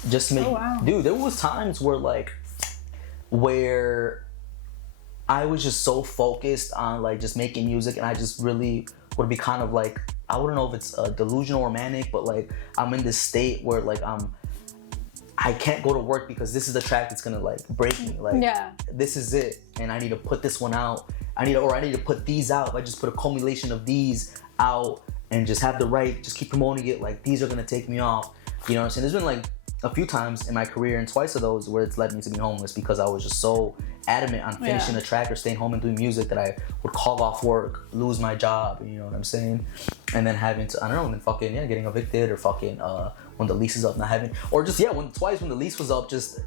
Just to make dude, there was times where I was just so focused on like just making music and I just really would be kind of like, I wouldn't know if it's delusional or manic, but like I'm in this state where like I can't go to work because this is the track that's gonna like break me. Like this is it, and I need to put this one out. I need to put these out. If I just put a culmination of these out and just have just keep promoting it. Like these are gonna take me off. You know what I'm saying? There's been like a few times in my career and twice of those where it's led me to be homeless because I was just so adamant on finishing a track or staying home and doing music that I would call off work, lose my job, you know what I'm saying? And then having to, I don't know, and then fucking, getting evicted or fucking, when the lease is up, not having, or just, when the lease was up, just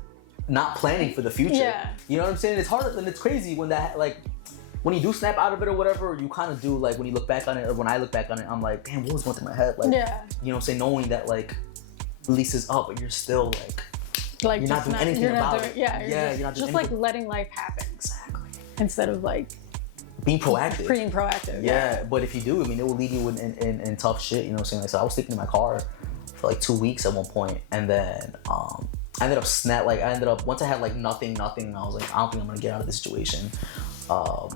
not planning for the future. Yeah. You know what I'm saying? It's hard and it's crazy when that, like, when you do snap out of it or whatever, you kind of do, like, when you look back on it, or when I look back on it, I'm like, damn, what was going through my head? Like, you know what I'm saying? Knowing that, like, lease is up, but you're still, like you're not doing anything about it. Yeah, you're not just like letting life happen. Exactly. Instead of like being proactive. Being proactive. Yeah, but if you do, I mean, it will leave you in tough shit. You know what I'm saying? Like, so I was sleeping in my car for like 2 weeks at one point, and then I ended up once I had like nothing, I was like, I don't think I'm gonna get out of this situation. I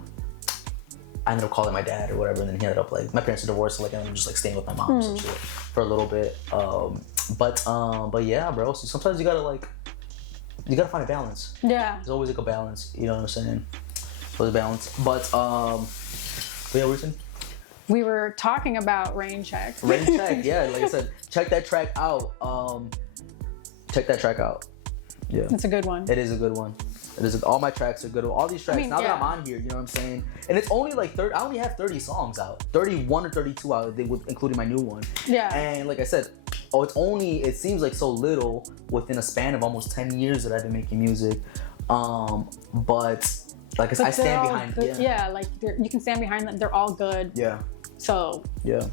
ended up calling my dad or whatever, and then he ended up like, my parents are divorced, so like I ended up just like staying with my mom and shit for a little bit. But yeah, bro. So sometimes you gotta find a balance. Yeah. There's always like a balance. You know what I'm saying? There's a balance. But yeah, what were you saying? We were talking about Rain Check. Rain Check, yeah. Like I said, check that track out. Yeah. It's a good one. It is a good one. All my tracks are good. All these tracks, that I'm on here, you know what I'm saying? And it's only like 30, I only have 30 songs out. 31 or 32 out, including my new one. Yeah. And like I said, it seems like so little within a span of almost 10 years that I've been making music. But like I stand behind it. Yeah, like you can stand behind them. They're all good. Yeah. So. Yeah.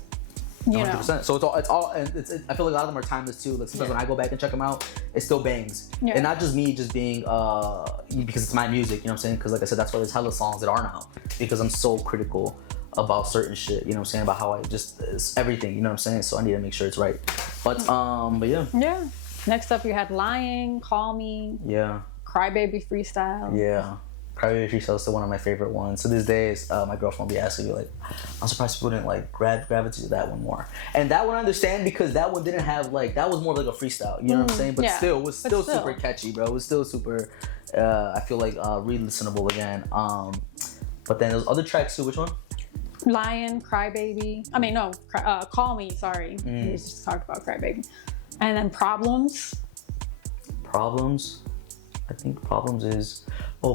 100%. So it's all, and I feel like a lot of them are timeless too. Like sometimes when I go back and check them out, it still bangs. Yeah. And not just me just being, because it's my music, you know what I'm saying? Because like I said, that's why there's hella songs that aren't out. Because I'm so critical about certain shit, you know what I'm saying? About how it's everything, you know what I'm saying? So I need to make sure it's right. But yeah. Yeah. Next up, you had Lying, Call Me. Yeah. Crybaby Freestyle. Yeah. Crybaby Freestyle is still one of my favorite ones. To this day, my girlfriend will be asking me like, I'm surprised people didn't like gravitate to that one more. And that one I understand because that one didn't have like, that was more like a freestyle. You know what I'm saying? But still, it was still super catchy, bro. It was still super. I feel like re-listenable again. But then those other tracks too. Which one? Lion, Crybaby. I mean, no, Call Me. Sorry, we just talked about Crybaby. And then Problems. I think Problems is the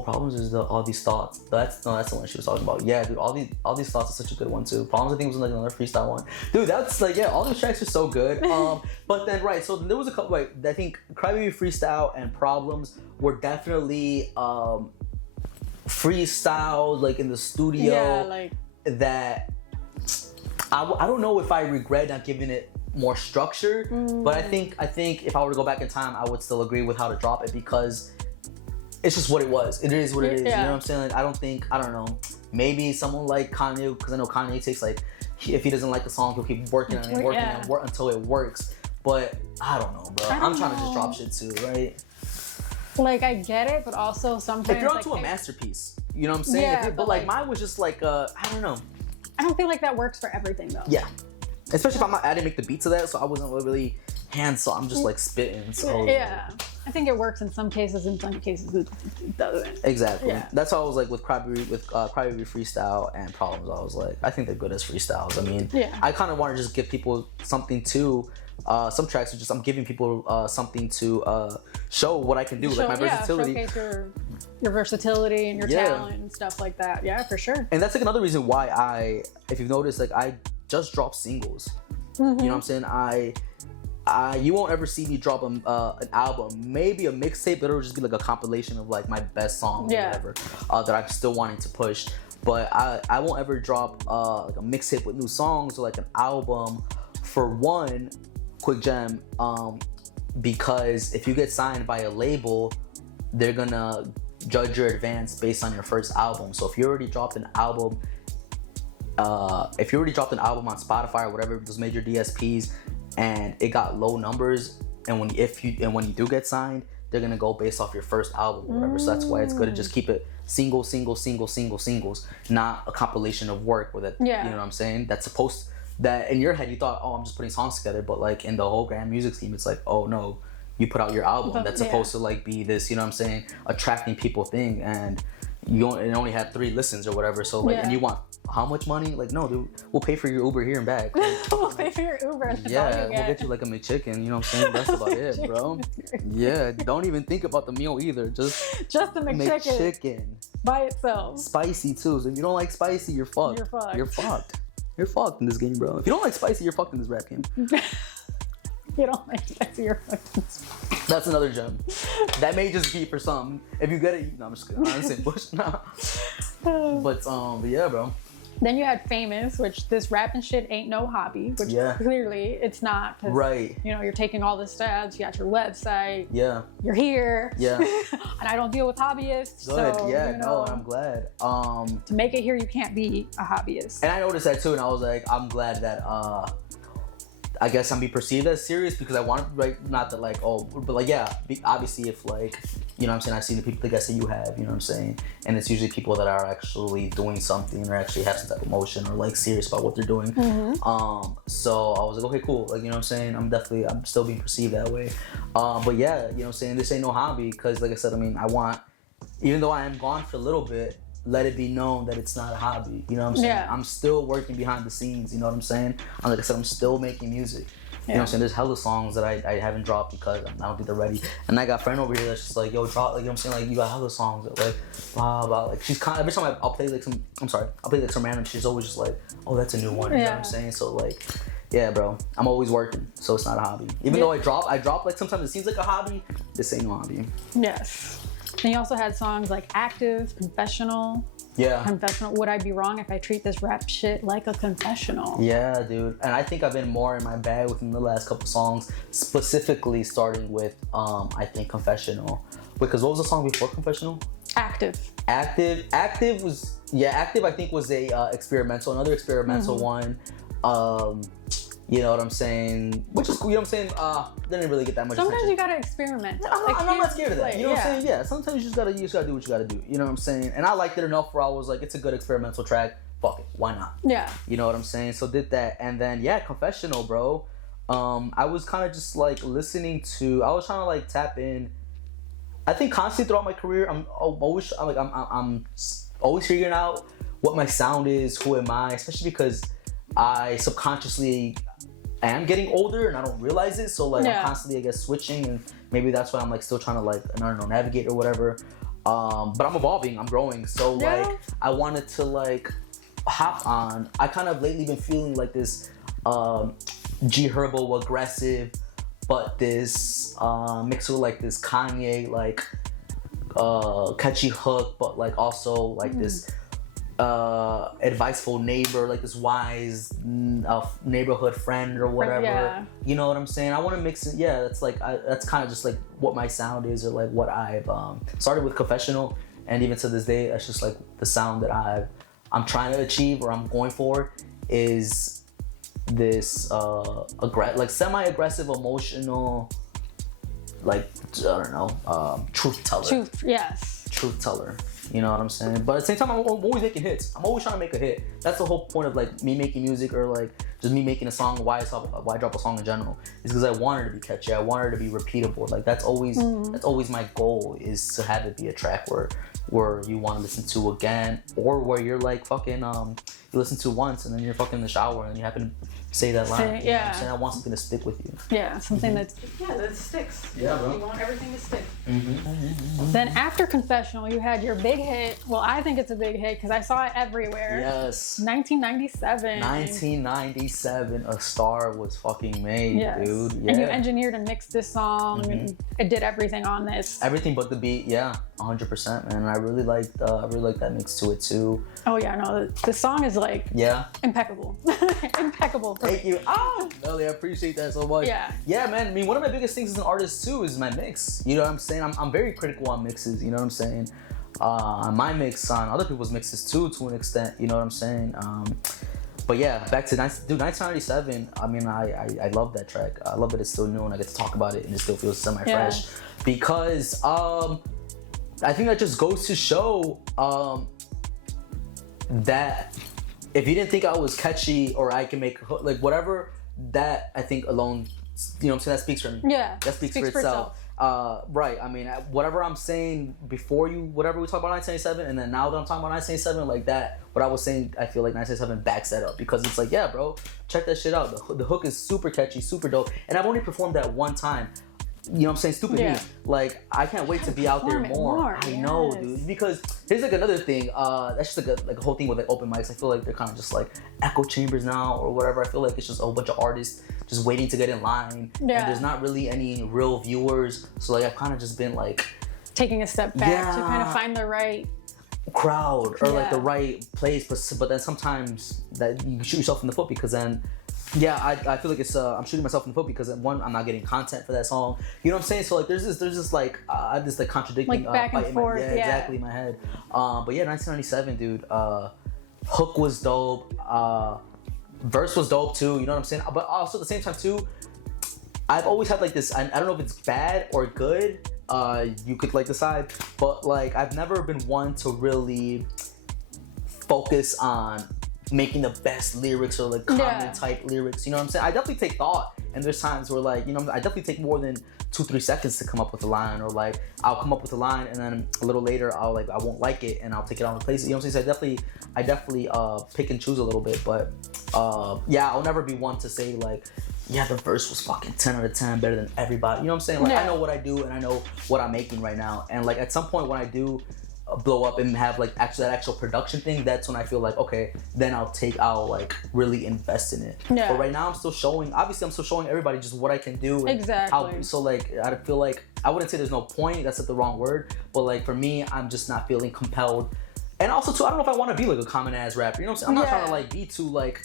All These Thoughts. That's the one she was talking about. Yeah, dude, All These Thoughts is such a good one too. Problems I think was like another freestyle one. Dude, that's like, yeah, all those tracks are so good. But then right, so there was a couple, like, I think Crybaby Freestyle and Problems were definitely freestyle like in the studio. Yeah, like that I don't know if I regret not giving it more structure, but I think if I were to go back in time, I would still agree with how to drop it because it's just what it was. It is what it is. You know what I'm saying? Like, I don't know. Maybe someone like Kanye, because I know Kanye takes like, if he doesn't like the song, he'll keep working on it, until it works. But I don't know, bro. I'm trying to just drop shit too, right? Like, I get it, but also sometimes if you're onto a masterpiece, you know what I'm saying? Yeah, but like mine was just like, I don't know. I don't feel like that works for everything though. Yeah. Especially if I didn't make the beat to that, so I wasn't really hands-on. I'm just like spitting. So yeah, I think it works in some cases. In some cases, it doesn't. Exactly. Yeah. That's how I was like with Crybaby Freestyle and Problems. I was like, I think they're good as freestyles. I mean, I kind of want to just give people something to. Some tracks are just I'm giving people something to show what I can do, like my versatility. Showcase your versatility and your talent and stuff like that. Yeah, for sure. And that's like another reason why if you've noticed, like I just drop singles. You know what I'm saying? You won't ever see me drop an album, maybe a mixtape, but it'll just be like a compilation of like my best songs or whatever that I'm still wanting to push. But I won't ever drop like a mixtape with new songs or like an album. For one, quick gem, because if you get signed by a label, they're gonna judge your advance based on your first album. So if you already dropped an album on Spotify or whatever, those major DSPs, and it got low numbers, and when you do get signed, they're gonna go based off your first album or whatever. So that's why it's good to just keep it singles, not a compilation of work with it. Yeah. You know what I'm saying? That in your head you thought, oh, I'm just putting songs together, but like in the whole grand music scheme, it's like, oh no, you put out your album that's supposed to like be this, you know what I'm saying, attracting people thing, and it only had 3 listens or whatever. So like, and you want how much money? Like, no, dude, we'll pay for your Uber here and back. We'll pay for your Uber. We'll get you like a McChicken. You know what I'm saying? That's about it, bro. Yeah, don't even think about the meal either. Just the McChicken by itself. Spicy too. So if you don't like spicy, you're fucked. You're fucked in this game, bro. If you don't like spicy, you're fucked in this rap game. You don't like spicy, you're fucked. That's another gem. That may just be for some. If you get it, no, I'm just kidding. I'm saying Bush. Nah. But yeah, bro. Then you had Famous, which this rapping shit ain't no hobby, which clearly it's not. Right. You know, you're taking all the steps, you got your website. Yeah. You're here. Yeah. And I don't deal with hobbyists. Good. So, yeah, you know, no, I'm glad. To make it here, you can't be a hobbyist. And I noticed that too, and I was like, I'm glad that I guess I'm be perceived as serious because I want, like, not that like, oh, but like, yeah, obviously if like, you know what I'm saying, I've seen the people, the guests that you have, you know what I'm saying, and it's usually people that are actually doing something or actually have some type of emotion or like serious about what they're doing. So I was like, okay, cool, like, you know what I'm saying, I'm still being perceived that way. But yeah, you know what I'm saying, this ain't no hobby because like I said, I mean, even though I am gone for a little bit, let it be known that it's not a hobby. You know what I'm saying? Yeah. I'm still working behind the scenes. You know what I'm saying? Like I said, I'm still making music. You know what I'm saying? There's hella songs that I haven't dropped because I don't think they're ready. And I got a friend over here that's just like, yo, drop, like, you know what I'm saying? Like, you got hella songs that like, blah, blah. Like, she's kind of, every time I'll play like some random, she's always just like, oh, that's a new one. You know what I'm saying? So like, yeah, bro, I'm always working. So it's not a hobby. Even though I drop, like sometimes it seems like a hobby, this ain't no hobby. Yes. And you also had songs like Active, Confessional. Yeah. Confessional. Would I be wrong if I treat this rap shit like a confessional? Yeah, dude. And I think I've been more in my bag within the last couple songs, specifically starting with, I think, Confessional. Because what was the song before Confessional? Active. Active I think was a experimental, another experimental one. You know what I'm saying? Which is cool. You know what I'm saying? Didn't really get that much Sometimes attention. you gotta experiment. I'm not scared of that. You know what I'm saying? Yeah. Sometimes you just gotta do what you gotta do. You know what I'm saying? And I liked it enough where I was like, it's a good experimental track. Fuck it. Why not? Yeah. You know what I'm saying? So did that. And then, yeah, Confessional, bro. I was kind of just like listening to, I was trying to like tap in. I think constantly throughout my career, I'm always figuring out what my sound is, who am I, especially because I subconsciously am getting older and I don't realize it. So like I'm constantly, I guess, switching, and maybe that's why I'm like still trying to like, I don't know, navigate or whatever. But I'm evolving, I'm growing. So like I wanted to like hop on. I kind of lately been feeling like this G Herbo aggressive, but this mixed with like this Kanye like catchy hook, but like also like this adviceful neighbor, like this wise neighborhood friend or whatever. Yeah. You know what I'm saying? I want to mix it. Yeah, that's like that's kind of just like what my sound is, or like what I've started with Confessional, and even to this day, that's just like the sound that I'm trying to achieve, or I'm going for, is this like semi-aggressive, emotional, like I don't know, truth teller. Truth teller. You know what I'm saying? But at the same time, I'm always making hits. I'm always trying to make a hit. That's the whole point of like me making music, or like just me making a song. Why I drop a song in general is because I want it to be catchy. I want it to be repeatable. Like that's always my goal, is to have it be a track where you want to listen to again, or where you're like fucking you listen to once and then you're fucking in the shower and you happen to say that line. You know what I'm saying? I want something to stick with you. Yeah, something that sticks. Yeah, bro. You want everything to stick. Then after Confessional, you had your big hit. Well, I think it's a big hit because I saw it everywhere. Yes. 1997. 1997, A Star Was Fucking Made, dude. Yeah. And you engineered and mixed this song. And it did everything on this. Everything but the beat, 100%, man. I really liked that mix to it too. Oh yeah, no, the song is like impeccable. Impeccable. Thank you. Melly, I appreciate that so much. Yeah, man. I mean, one of my biggest things as an artist too is my mix. You know what I'm saying? I'm very critical on mixes. You know what I'm saying? On my mix, on other people's mixes too, to an extent. You know what I'm saying? But yeah, back to 1997. I mean, I love that track. I love that it's still new and I get to talk about it and it still feels semi-fresh. Because I think that just goes to show that if you didn't think I was catchy or I can make like whatever, that I think alone, you know what I'm saying, that speaks for me. Yeah. That speaks for itself. Right. I mean, whatever I'm saying before whatever we talk about 1997, and then now that I'm talking about 1997, like that, what I was saying, I feel like 1997 backs that up, because it's like, yeah, bro, check that shit out. The hook is super catchy, super dope, and I've only performed that one time. You know what I'm saying? Stupid me. Like, I can't wait to be out there more. I know, dude. Because here's like another thing. That's just like a whole thing with like open mics. I feel like they're kind of just like echo chambers now or whatever. I feel like it's just a whole bunch of artists just waiting to get in line. And there's not really any real viewers. So like I've kind of just been like taking a step back to kind of find the right crowd or like the right place. But then sometimes that you shoot yourself in the foot, because then I feel like it's I'm shooting myself in the foot, because one, I'm not getting content for that song. You know what I'm saying? So like there's this like I have this like contradicting like back and forth. Exactly, in my head. But yeah, 1997, dude. Hook was dope. Verse was dope too. You know what I'm saying? But also at the same time too, I've always had like this. I don't know if it's bad or good. You could like decide. But like I've never been one to really focus on making the best lyrics or like common type lyrics, you know what I'm saying? I definitely take thought, and there's times where like, you know, I definitely take more than 2-3 seconds to come up with a line, or like I'll come up with a line and then a little later I won't like it and I'll take it out of place. You know what I'm saying? So I definitely pick and choose a little bit, but I'll never be one to say like, yeah, the verse was fucking 10 out of 10 better than everybody. You know what I'm saying? Like I know what I do and I know what I'm making right now, and like at some point when I do blow up and have like that actual production thing, that's when I feel like, okay, then I'll like really invest in it. But right now I'm still showing everybody just what I can do. Exactly. So like I feel like, I wouldn't say there's no point, that's not the wrong word, but like for me, I'm just not feeling compelled. And also too, I don't know if I want to be like a common ass rapper. You know what I'm saying? I'm not trying to like be too like,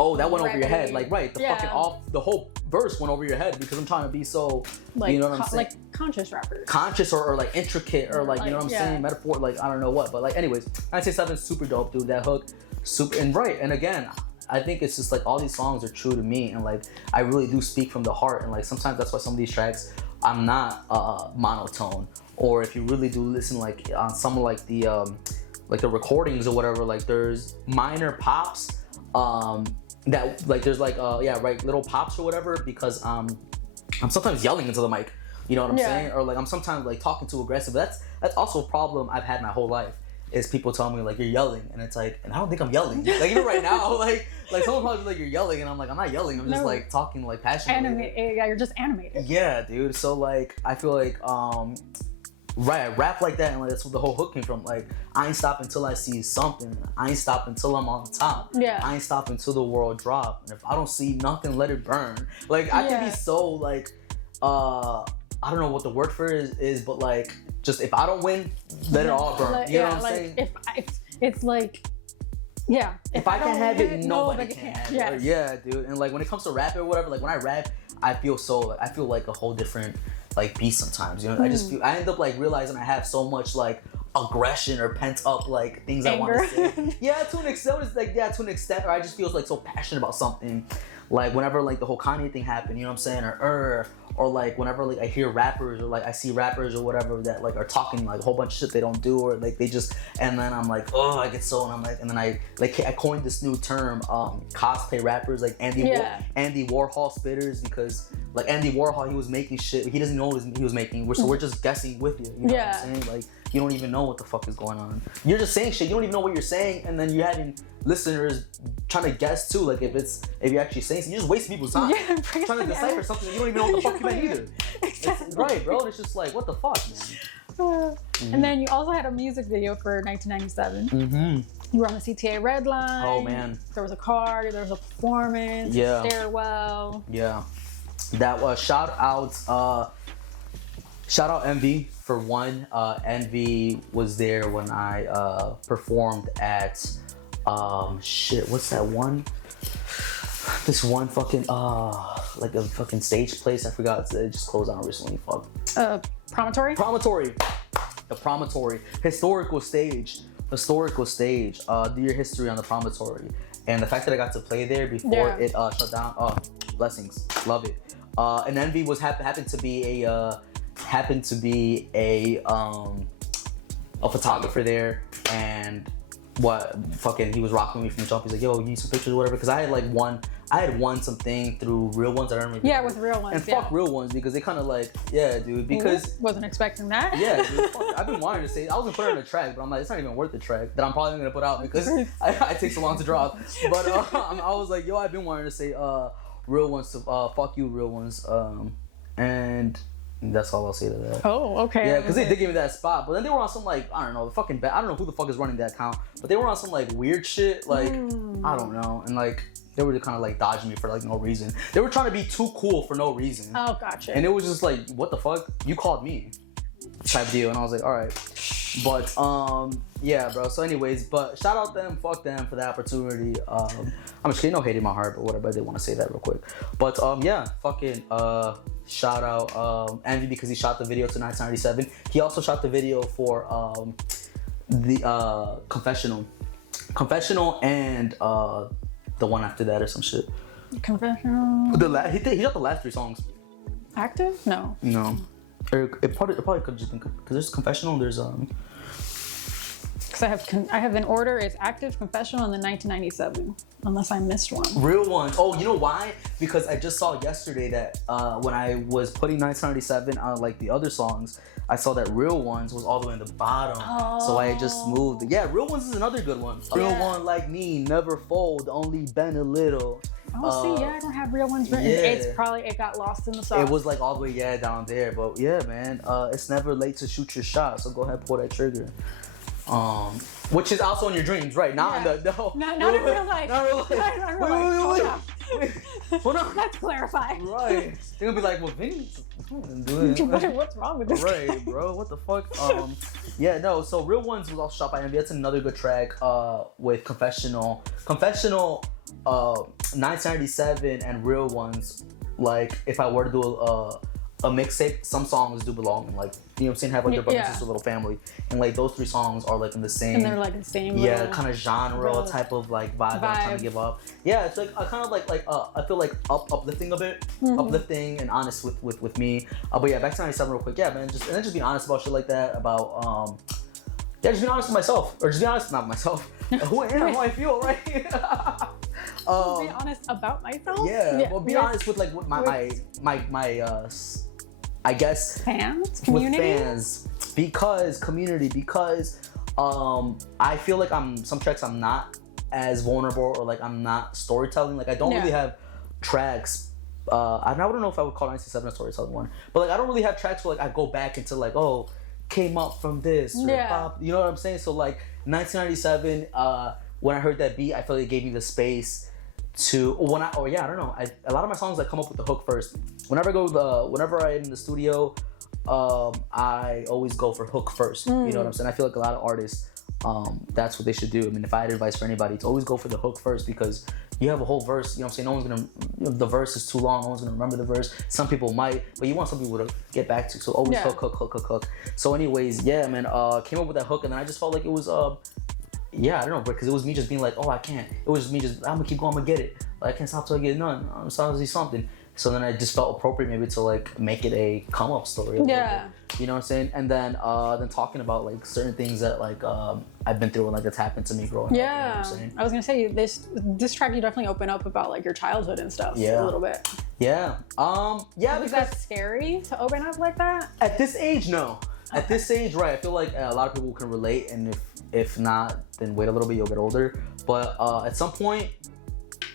oh, that went over your head. Like, right, the whole verse went over your head, because I'm trying to be so, like, you know what I'm saying? Like conscious rappers. Conscious or like intricate or like, you know what I'm saying? Metaphor, like, I don't know what. But like, anyways, 1997 super dope, dude. That hook, super, and right. And again, I think it's just like all these songs are true to me, and like I really do speak from the heart, and like sometimes that's why some of these tracks I'm not monotone, or if you really do listen like on some of like the recordings or whatever, like there's minor pops that like there's like little pops or whatever, because I'm sometimes yelling into the mic, you know what I'm saying, or like I'm sometimes like talking too aggressive. That's also a problem I've had my whole life, is people tell me like you're yelling, and it's like, and I don't think I'm yelling. Like even right now, like someone probably like you're yelling, and I'm like, I'm not yelling, I'm just like talking like passionately. Yeah, you're just animated. Yeah, dude. So like I feel like right, I rap like that, and like that's what the whole hook came from. Like, I ain't stopping until I see something. I ain't stopping until I'm on top. Yeah. I ain't stopping until the world drop. And if I don't see nothing, let it burn. Like, I can be so like, I don't know what the word for it is, but like, just if I don't win, let it all burn. Like, you know what I'm saying? If it's like, yeah. If I can have it, nobody can have it. Yes. Yeah, dude. And like when it comes to rap or whatever, like when I rap, I feel like a whole different like beast sometimes, you know. I end up like realizing I have so much like aggression or pent up like things Anger. I want to say. Yeah, to an extent, or I just feel like so passionate about something. Like whenever like the whole Kanye thing happened, you know what I'm saying, or like whenever like I hear rappers or like I see rappers or whatever that like are talking like a whole bunch of shit they don't do, or like they just, and then I'm like, oh, I get so, and I'm like, and then I coined this new term, cosplay rappers, like Andy Warhol spitters, because like Andy Warhol, he was making shit he doesn't know what he was making, so we're just guessing with you, you know what I'm saying? Like you don't even know what the fuck is going on. You're just saying shit, you don't even know what you're saying, and then you're having listeners trying to guess too, like if you're actually saying something, you're just wasting people's time. Yeah, trying to decipher something you don't even know what the fuck you meant either. Exactly. Right, bro. It's just like, what the fuck, man. And then you also had a music video for 1997. Mm-hmm. You were on the CTA Red Line. Oh man. There was a card. There was a performance. Yeah. A stairwell. Yeah. That was shout out Envy for one. Envy was there when I performed at what's that one? This one fucking like a fucking stage place. I forgot. It just closed down recently. Fuck. Promontory. The Promontory. Historical stage. Do your history on the Promontory. And the fact that I got to play there before it shut down. Blessings. Love it. And Envy was happened to be a photographer there, and he was rocking me from the jump. He's like, yo, you need some pictures or whatever, because I had won something through Real Ones. I don't remember. Yeah, with Real Ones. And fuck Real Ones, because they kind of like, yeah, dude, because wasn't expecting that. Yeah, dude, I've been wanting to say, I was gonna put it on a track, but I'm like, it's not even worth the track that I'm probably gonna put out because I take so long to drop. But I was like, yo, I've been wanting to say Real Ones to fuck you, Real Ones, and that's all I'll say to that. Oh, okay. Yeah, because they did give me that spot, but then they were on some like, I don't know, I don't know who the fuck is running that account, but they were on some like weird shit, like I don't know, and like they were kind of like dodging me for like no reason. They were trying to be too cool for no reason. Oh, gotcha. And it was just like, what the fuck? You called me, type deal, and I was like, all right. But yeah, bro. So anyways, but shout out them, fuck them for the opportunity. I'm just kidding, no hate in my heart, but whatever. I did want to say that real quick. But yeah, fucking shout out Envy, because he shot the video to 1997. He also shot the video for the Confessional, and the one after that or some shit. Confessional. He shot the last 3 songs. Active? No. Or it probably could have just been, because there's Confessional, and there's because I have an order. It's Active, Confessional, and then 1997. Unless I missed one. Real Ones. Oh, you know why? Because I just saw yesterday that when I was putting 1997 on like the other songs, I saw that Real Ones was all the way in the bottom. Oh. So I just moved. Yeah, Real Ones is another good one. Yeah. Real one like me, never fold, only bend a little. Oh, see, I don't have Real Ones written. Yeah. It got lost in the sauce. It was like all the way down there. But yeah, man, it's never late to shoot your shot. So go ahead, pull that trigger. Which is also in your dreams, right? Not in the not in real life. Not in real life. Wait. Hold on. Let's clarify. Right. They're gonna be like, well, Vinny, what's wrong with this? Right, bro. What the fuck? Yeah, no. So Real Ones was also shot by Envy. That's another good track. With Confessional, 1997, and Real Ones. Like, if I were to do a mixtape, some songs do belong in, like, you know what I'm saying, have like their brother and sister little family, and like those 3 songs are like in the same, and they're like the same kind of genre type of like vibe that I'm trying to give up. Yeah, it's like I kind of like I feel like uplifting a bit, uplifting and honest with me. But yeah, back to 97 real quick. Yeah, man, just being honest about shit like that, about just being honest with myself, or just be honest, not myself, who I am, how I feel, right? Be honest about myself. Yeah, well, be honest with like what my I guess fans, community, with fans, because I feel like some tracks I'm not as vulnerable, or like I'm not storytelling. Like I don't really have tracks. I don't know if I would call 1997 a storytelling one, but like I don't really have tracks where like I go back into like, oh, came up from this, or pop, you know what I'm saying? So like 1997, when I heard that beat, I feel like it gave me the space to I don't know. A lot of my songs like come up with the hook first. Whenever I'm in the studio, I always go for hook first. You know what I'm saying? I feel like a lot of artists, that's what they should do. I mean, if I had advice for anybody, to always go for the hook first, because you have a whole verse. You know what I'm saying? No one's gonna. The verse is too long. No one's gonna remember the verse. Some people might, but you want some people to get back to. So always hook. So anyways, yeah, man. Came up with that hook, and then I just felt like it was I don't know, because it was me just being like, oh, I can't. It was me just, I'm gonna keep going, I'm gonna get it. Like, I can't stop till I get none. I'm supposed to do something. So then I just felt appropriate maybe to like make it a come up story. Yeah. You know what I'm saying? And then talking about like certain things that like I've been through and like that's happened to me growing up. You know what I'm saying? I was gonna say this track you definitely open up about like your childhood and stuff a little bit. Yeah. Was that scary to open up like that? At this age, no. Okay. At this age, right? I feel like a lot of people can relate, and if not, then wait a little bit, you'll get older. But at some point,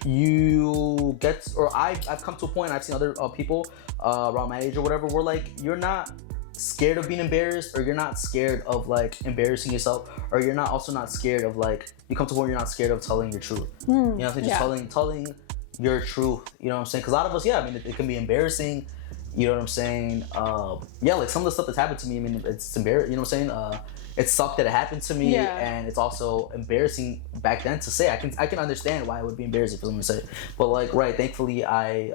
you get, or I've come to a point, I've seen other people around my age or whatever, where like you're not scared of being embarrassed, or you're not scared of like embarrassing yourself, or you're not scared of like, you come to a point where you're not scared of telling your truth. You know what I'm saying? Just telling your truth. You know what I'm saying? Because a lot of us, I mean, it can be embarrassing. You know what I'm saying? Like some of the stuff that's happened to me, I mean, it's embarrassing. You know what I'm saying? It sucked that it happened to me, and it's also embarrassing back then to say. I can understand why it would be embarrassing for someone to say it. But like, thankfully I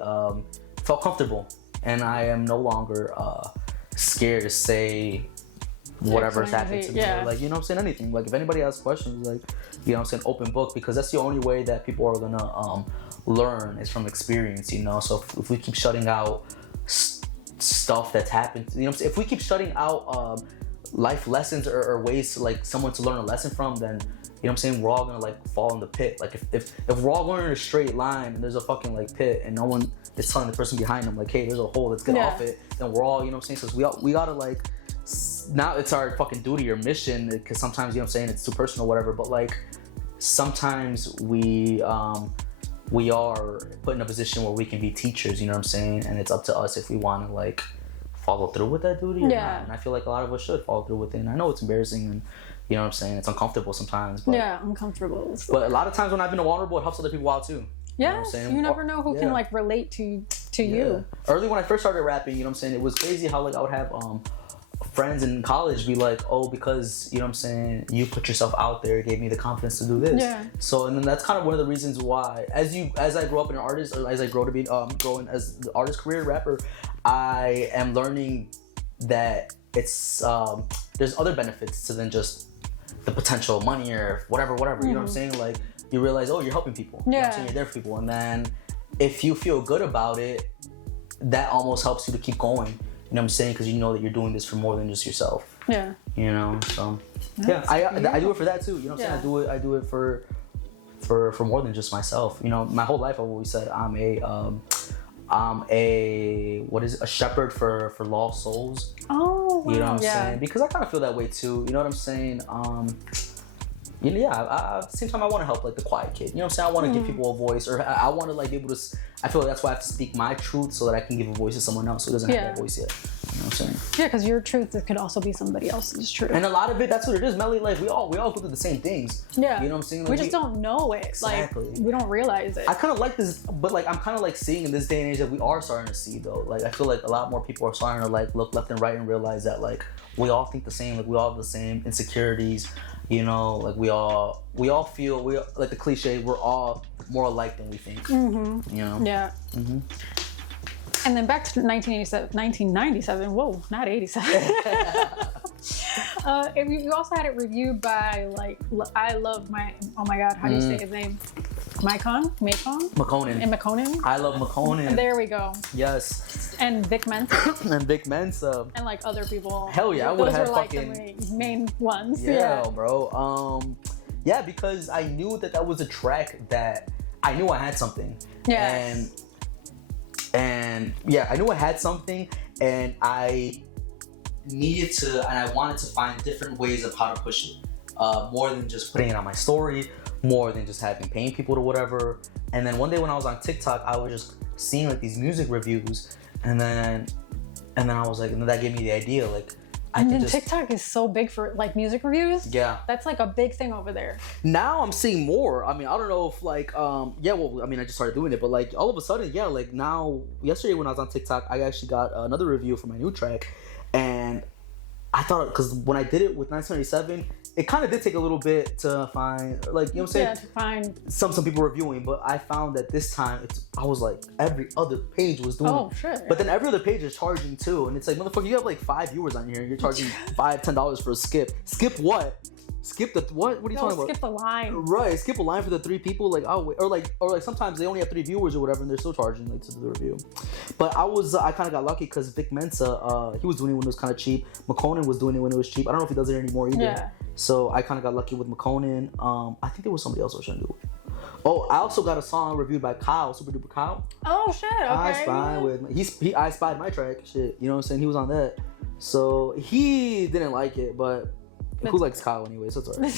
felt comfortable, and I am no longer scared to say whatever's happened to me. Or, like, you know what I'm saying? Anything. Like if anybody has questions, like, you know what I'm saying, open book, because that's the only way that people are gonna learn is from experience, you know? So if we keep shutting out stuff that's happened, you know what I'm saying? If we keep shutting out life lessons or ways to like someone to learn a lesson from, then you know what I'm saying, we're all gonna like fall in the pit. Like if we're all going in a straight line and there's a fucking like pit, and no one is telling the person behind them like, hey, there's a hole, let's get off it, then we're all, you know what I'm saying? So we gotta like, now it's our fucking duty or mission, because sometimes, you know what I'm saying, it's too personal, whatever, but like sometimes we are put in a position where we can be teachers, you know what I'm saying? And it's up to us if we want to like follow through with that duty or not. And I feel like a lot of us should follow through with it. And I know it's embarrassing, and you know what I'm saying, it's uncomfortable sometimes. But, uncomfortable. But a lot of times when I've been vulnerable, it helps other people out too. Yeah, you know what I'm saying? You never know who can like relate to you. Early when I first started rapping, you know what I'm saying, it was crazy how like I would have friends in college be like, oh, because, you know what I'm saying, you put yourself out there, it gave me the confidence to do this. So, and then that's kind of one of the reasons why, as I grow up in an artist, or as I grow to be growing as the artist career rapper, I am learning that it's there's other benefits to than just the potential money or whatever, you know what I'm saying? Like, you realize, oh, you're helping people. You know what I'm saying? You're there for people. And then if you feel good about it, that almost helps you to keep going. You know what I'm saying? Because you know that you're doing this for more than just yourself. Yeah. You know, so I do it for that too. You know what I'm saying? I do it for more than just myself. You know, my whole life I've always said I'm a shepherd for lost souls. Oh, wow. You know what I'm saying? Because I kind of feel that way too. You know what I'm saying? At the same time, I want to help like the quiet kid. You know what I'm saying? I want to give people a voice, or I want to like be able to. I feel like that's why I have to speak my truth so that I can give a voice to someone else who doesn't have that voice yet. You know what I'm saying? Yeah, because your truth could also be somebody else's truth. And a lot of it, that's what it is, Melly. Like we all go through the same things. Yeah. You know what I'm saying? Like, we just don't know it. Exactly. Like we don't realize it. I kind of like this, but like I'm kind of like seeing in this day and age that we are starting to see though. Like I feel like a lot more people are starting to like look left and right and realize that like we all think the same. Like we all have the same insecurities. You know, like we all feel like the cliche. We're all more alike than we think. Mm-hmm. You know. Yeah. Mm-hmm. And then back to 1997. Whoa, not 87. You also had it reviewed by I love my, oh my God, how do you say his name? McConan. And McConan. I love McConan. There we go. Yes. And Vic Mensa. And like other people. Hell yeah, I would have had fucking the main ones. Yeah, bro. Yeah, because I knew that was a track that I knew I had something. Yeah. And yeah, I knew I had something, and I needed to, and I wanted to find different ways of how to push it. More than just putting it on my story, more than just paying people to whatever. And then one day when I was on TikTok, I was just seeing like these music reviews, and then I was like, and then that gave me the idea, like, TikTok is so big for like music reviews. Yeah. That's like a big thing over there. Now I'm seeing more. I mean, I don't know if like, I just started doing it, but like all of a sudden, yeah, like now, yesterday when I was on TikTok, I actually got another review for my new track. And I thought, because when I did it with 977, it kind of did take a little bit to find, like, you know what I'm saying? Yeah, to find some people reviewing, but I found that this time, I was like, every other page was doing Oh, sure. But then every other page is charging too. And it's like, motherfucker, you have like 5 viewers on here. You're charging $5-10 for a skip. Skip what? Skip the what? What are you talking about? Skip the line. Right, skip a line for the 3 people. Like, oh, wait. Or like sometimes they only have 3 viewers or whatever, and they're still charging like to do the review. But I kind of got lucky because Vic Mensa, he was doing it when it was kind of cheap. McConan was doing it when it was cheap. I don't know if he does it anymore either. Yeah. So I kind of got lucky with McConan. I think there was somebody else I was trying to do it. Oh, I also got a song reviewed by Kyle, Super Duper Kyle. Oh shit! Okay. I Spy I spied my track. Shit, you know what I'm saying? He was on that. So he didn't like it, but. Who likes Kyle anyway, so it's alright.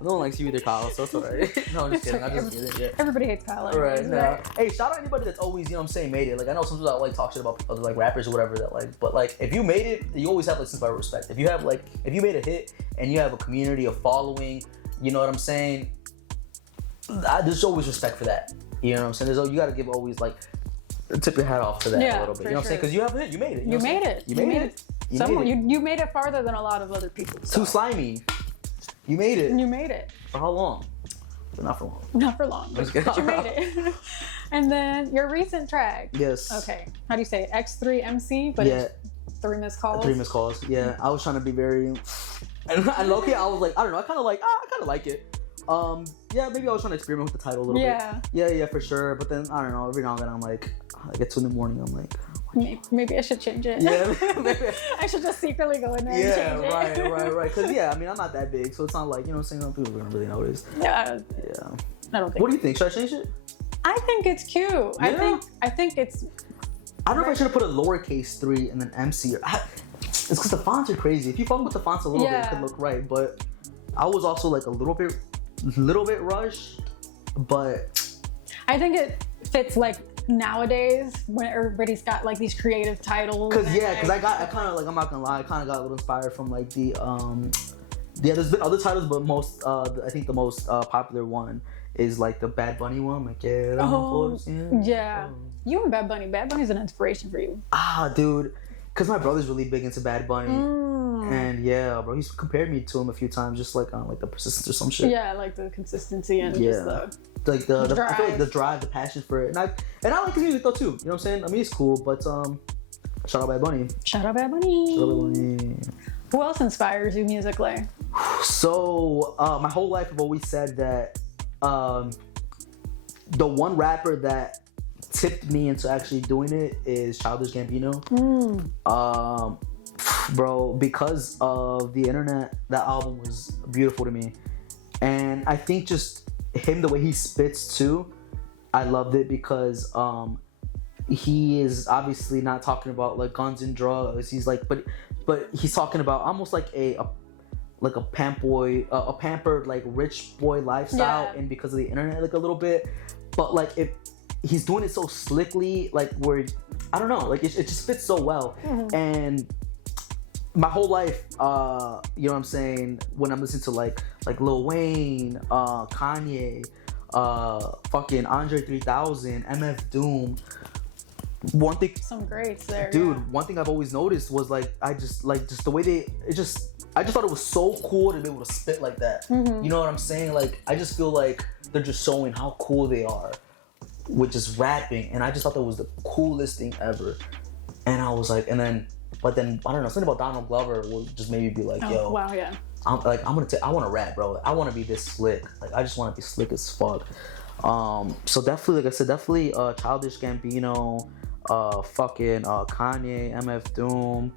No one likes you either, Kyle, so it's alright. No, I'm just kidding. I'm just kidding. Yeah. Everybody hates Kyle. Right. No. Hey, shout out anybody that's always, you know what I'm saying, made it. Like, I know sometimes I like talk shit about other like rappers or whatever that like, but like if you made it, you always have like some sort of respect. If you made a hit and you have a community, a following, you know what I'm saying? There's always respect for that. You know what I'm saying? You gotta give always like tip your hat off to that a little bit. You know what I'm saying? Because you have a hit, you made it. You made it. You made it. You made it farther than a lot of other people. So. Too slimy. You made it. You made it. For how long? But not for long. Not for long. But you made it. And then your recent track. Yes. Okay. How do you say it? X3MC, but it's 3 missed calls. 3 missed calls. Yeah. I was trying to be very. And low-key, I was like, I don't know. I kind of like it. Yeah, maybe I was trying to experiment with the title a little bit. Yeah, for sure. But then I don't know. Every now and then I'm like, I get 2 in the morning. I'm like. Maybe I should change it. Yeah, maybe. I should just secretly go in there and change it. Right. Because, I mean, I'm not that big, so it's not like, you know what I'm saying? People are going to really notice. Yeah. I don't think. What do you think? Should I change it? I think it's cute. Yeah. I think it's... I don't know if I should have put a lowercase 3 and then MC. It's because the fonts are crazy. If you fuck with the fonts a little bit, it could look right. But I was also like a little bit rushed, but... I think it fits like nowadays when everybody's got like these creative titles. I'm not gonna lie, I kind of got a little inspired from like there's been other titles, but I think the most popular one is like the Bad Bunny one. Like, you and Bad Bunny's an inspiration for you. Dude, because my brother's really big into Bad Bunny. And yeah, bro, he's compared me to him a few times, just like on like the persistence or some shit. Yeah, like the consistency and just the drive. I feel like the drive, the passion for it, and I like his music though too. You know what I'm saying? I mean, he's cool, but shout out Bad Bunny. Shout out Bad Bunny. Who else inspires you musically? So my whole life I've always said that the one rapper that tipped me into actually doing it is Childish Gambino. Bro, because of the internet, that album was beautiful to me. And I think just him, the way he spits too, I loved it because he is obviously not talking about like guns and drugs. He's like, but he's talking about almost like a pampered like rich boy lifestyle, and because of the internet, like a little bit. But like if he's doing it so slickly, like where I don't know, like it just fits so well. And my whole life, you know what I'm saying, when I'm listening to like Lil Wayne, Kanye, fucking Andre 3000, MF Doom, one thing, some greats there, dude. One thing I've always noticed was like I just the way I just thought it was so cool to be able to spit like that. You know what I'm saying? Like I just feel like they're just showing how cool they are. with just rapping, and I just thought that was the coolest thing ever. And I was like, but then I don't know, something about Donald Glover will just maybe be like, yo, wow, yeah. I want to rap, bro. I want to be this slick. Like, I just want to be slick as fuck. So definitely, like I said, definitely Childish Gambino, fucking Kanye, MF Doom,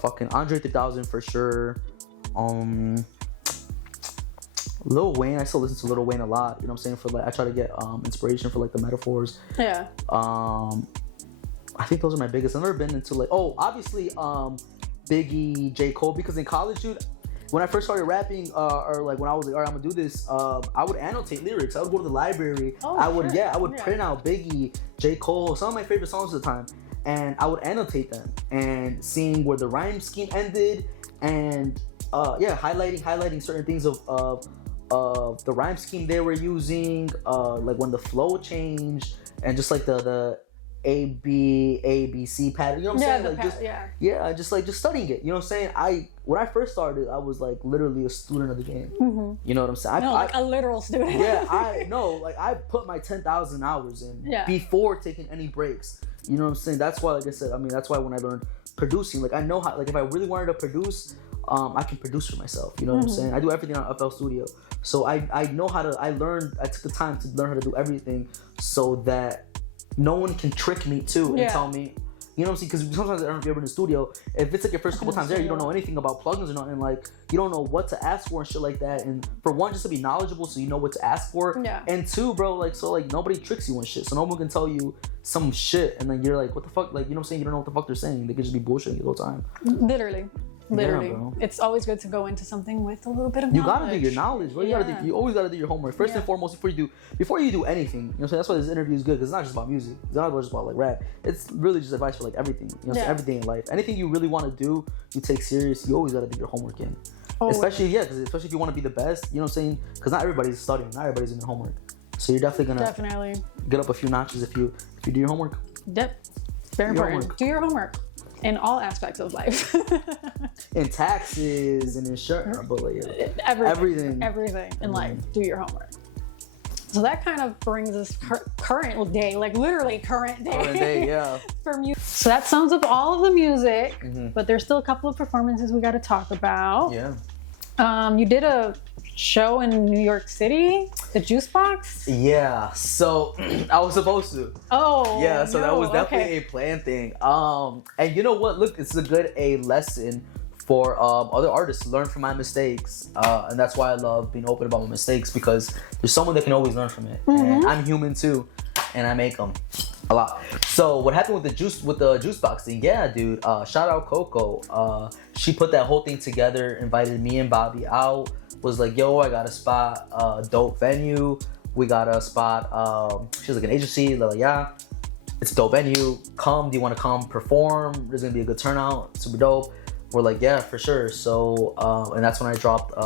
fucking Andre 3000 for sure. Lil Wayne, I still listen to Lil Wayne a lot. You know what I'm saying? For like, I try to get inspiration for like the metaphors. Yeah. I think those are my biggest. I've never been into like, obviously Biggie, J. Cole, because in college, dude, when I first started rapping, or like when I was like, all right, I'm gonna do this, I would annotate lyrics. I would go to the library. I would print out Biggie, J. Cole, some of my favorite songs at the time, and I would annotate them and seeing where the rhyme scheme ended, and highlighting certain things of the rhyme scheme they were using, like when the flow changed, and just like the A B C pattern, you know what I'm saying? Just studying it. You know what I'm saying? When I first started, I was like literally a student of the game. Mm-hmm. You know what I'm saying? Like a literal student. Yeah, I put my 10,000 hours in before taking any breaks. You know what I'm saying? That's why, like I said, that's why when I learned producing, like I know how, like if I really wanted to produce, I can produce for myself. You know what I'm saying? I do everything on FL Studio. So I know how to, I took the time to learn how to do everything so that no one can trick me too and tell me, you know what I'm saying? Because sometimes if you're ever in the studio, if it's like your first couple times there, you don't know anything about plugins or nothing, like you don't know what to ask for and shit like that. And for one, just to be knowledgeable so you know what to ask for. Yeah. And two, bro, like nobody tricks you and shit. So no one can tell you some shit and then you're like, what the fuck? Like, you know what I'm saying? You don't know what the fuck they're saying. They could just be bullshitting you the whole time. Literally. Yeah, it's always good to go into something with a little bit of knowledge. You gotta do your knowledge, bro. You always gotta do your homework first and foremost before you do anything. You know what I'm saying? That's why this interview is good, because it's not just about music. It's not just about like rap. It's really just advice for like everything. You know what I'm saying? Everything in life. Anything you really want to do, you take serious. You always gotta do your homework in. Especially if you want to be the best. You know what I'm saying? Because not everybody's studying. Not everybody's doing homework. So you're definitely gonna get up a few notches if you do your homework. Yep. Very important. Do your homework. In all aspects of life. In taxes and insurance, but like, everything in life. Do your homework. So that kind of brings us current day, like literally current day. Current day, yeah. For music. So that sums up all of the music, but there's still a couple of performances we got to talk about. Yeah. You did a show in New York City, the Juice Box? Yeah, so I was supposed to. Oh, yeah, so that was definitely a planned thing. And you know what? Look, it's a lesson for other artists to learn from my mistakes. And that's why I love being open about my mistakes, because there's someone that can always learn from it. And I'm human too, and I make them a lot. So what happened with the Juice Box thing? Yeah, dude. Shout out Coco. She put that whole thing together, invited me and Bobby out. Was like, yo, I got a spot, dope venue. We got a spot. She was like an agency. Like, yeah, it's a dope venue. Come, do you want to come perform? There's gonna be a good turnout. Super dope. We're like, yeah, for sure. So, and that's when I dropped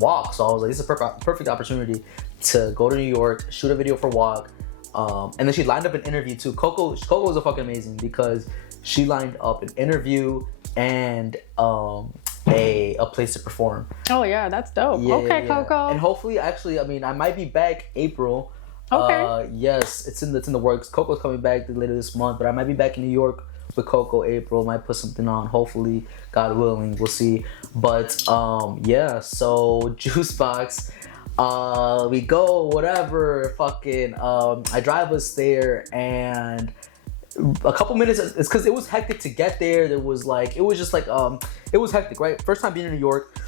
Walk. So I was like, this is a perfect opportunity to go to New York, shoot a video for Walk. And then she lined up an interview too. Coco was a fucking amazing, because she lined up an interview and a place to perform. Oh yeah, that's dope. Yeah, okay, yeah. Coco. And hopefully, actually, I might be back April. Okay. Yes, it's in the works. Coco's coming back later this month, but I might be back in New York with Coco April. Might put something on. Hopefully, God willing, we'll see. But yeah. So Juice Box. We go, whatever. Fucking. I drive us there, and a couple minutes. It's because it was hectic to get there. It was hectic, right? First time being in New York,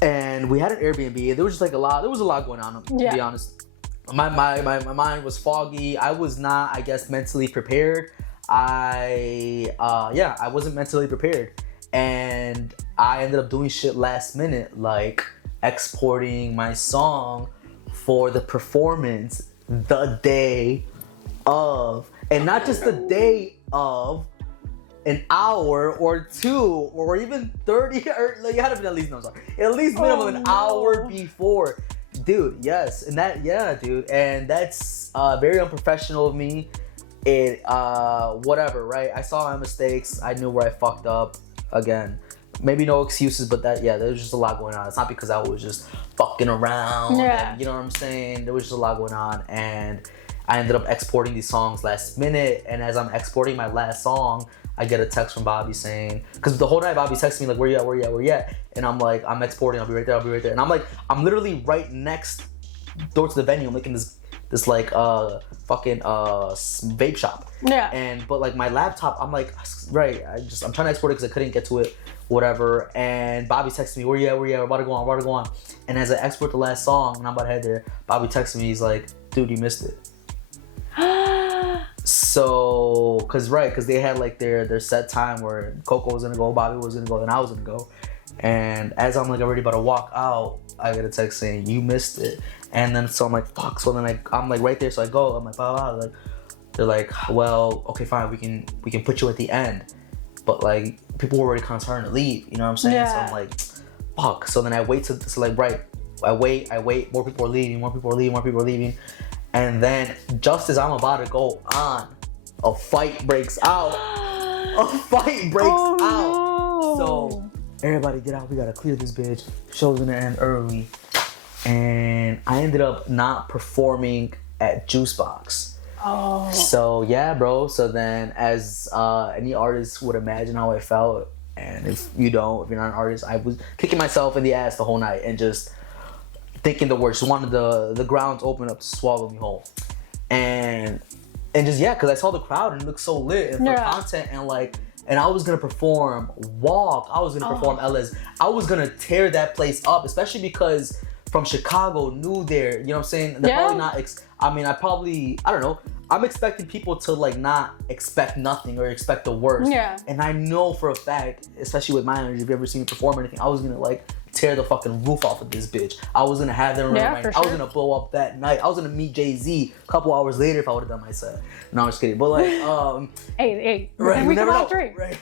and we had an Airbnb. There was just like a lot. There was a lot going on. To be honest, my mind was foggy. I was not, I guess, mentally prepared. I wasn't mentally prepared, and I ended up doing shit last minute, like exporting my song for the performance the day of, and not just the day of, an hour or two or even 30, or like, you had to be at least minimum an hour before, dude. Yes, and that, yeah, dude, and that's very unprofessional of me. It whatever, right? I saw my mistakes. I knew where I fucked up. Again, maybe no excuses, but there was just a lot going on. It's not because I was just fucking around. Yeah. And, you know what I'm saying? There was just a lot going on, and I ended up exporting these songs last minute, and as I'm exporting my last song, I get a text from Bobby saying, because the whole night Bobby texted me like, where you at? And I'm like, I'm exporting, I'll be right there. And I'm like, I'm literally right next door to the venue. I'm making this like fucking vape shop. Yeah. But like my laptop, I'm like, right, I'm trying to export it because I couldn't get to it, whatever. And Bobby texted me, where you at? We're about to go on. And as I export the last song and I'm about to head there, Bobby texted me, he's like, dude, you missed it. So, cause they had like their set time where Coco was gonna go, Bobby was gonna go, and I was gonna go. And as I'm like already about to walk out, I get a text saying you missed it. And then so I'm like, fuck. So then I'm like right there. So I go. I'm like, blah, blah, blah. Like, they're like, well, okay, fine. We can put you at the end. But like people were already kind of starting to leave. You know what I'm saying? Yeah. So I'm like, fuck. So then I wait so like right. I wait. More people are leaving. And then just as I'm about to go on, a fight breaks out. No. So everybody get out. We gotta clear this bitch. Show's gonna end early. And I ended up not performing at Juicebox. Oh. So yeah, bro. So then as any artist would imagine how I felt, and if you're not an artist, I was kicking myself in the ass the whole night and just thinking the worst. Just wanted the ground to open up to swallow me whole. And just, yeah, because I saw the crowd and it looked so lit and for content and I was going to perform Walk. I was going to perform LS. I was going to tear that place up, especially because from Chicago, new there, you know what I'm saying? They're probably not, I don't know. I'm expecting people to like not expect nothing or expect the worst. Yeah. And I know for a fact, especially with my energy, if you ever seen me perform or anything, I was going to like tear the fucking roof off of this bitch. I was gonna have them around I was gonna blow up that night. I was gonna meet Jay-Z a couple hours later if I would have done my set. No, I'm just kidding. But like, hey, right, we can all dream. Right.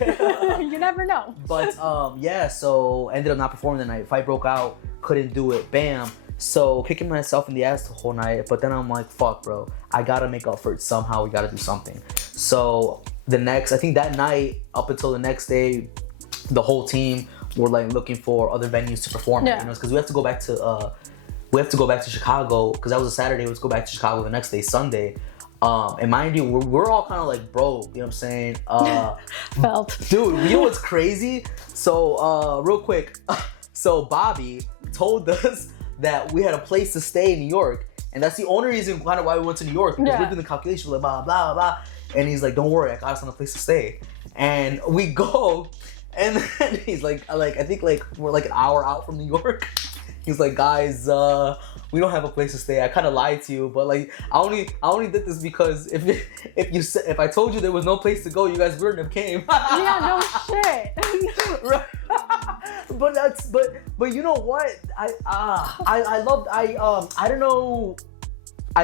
You never know. But yeah, so ended up not performing the night. Fight broke out, couldn't do it. Bam. So kicking myself in the ass the whole night. But then I'm like, fuck, bro. I gotta make up for it somehow. We gotta do something. So I think that night up until the next day, the whole team were like looking for other venues to perform at, because we have to go back to Chicago because that was a Saturday. Let's go back to Chicago the next day, Sunday. And mind you, we're all kind of like broke, you know what I'm saying? Felt. Dude, you know what's crazy? So real quick, so Bobby told us that we had a place to stay in New York, and that's the only reason kind of why we went to New York, because we're doing the calculation, like blah blah blah, and he's like, don't worry, I got us on a place to stay. And we go. And then he's like I think like we're like an hour out from New York. He's like, guys, we don't have a place to stay. I kind of lied to you, but like I only did this because if I told you there was no place to go, you guys wouldn't have came. Yeah, no shit. Right. But you know what? I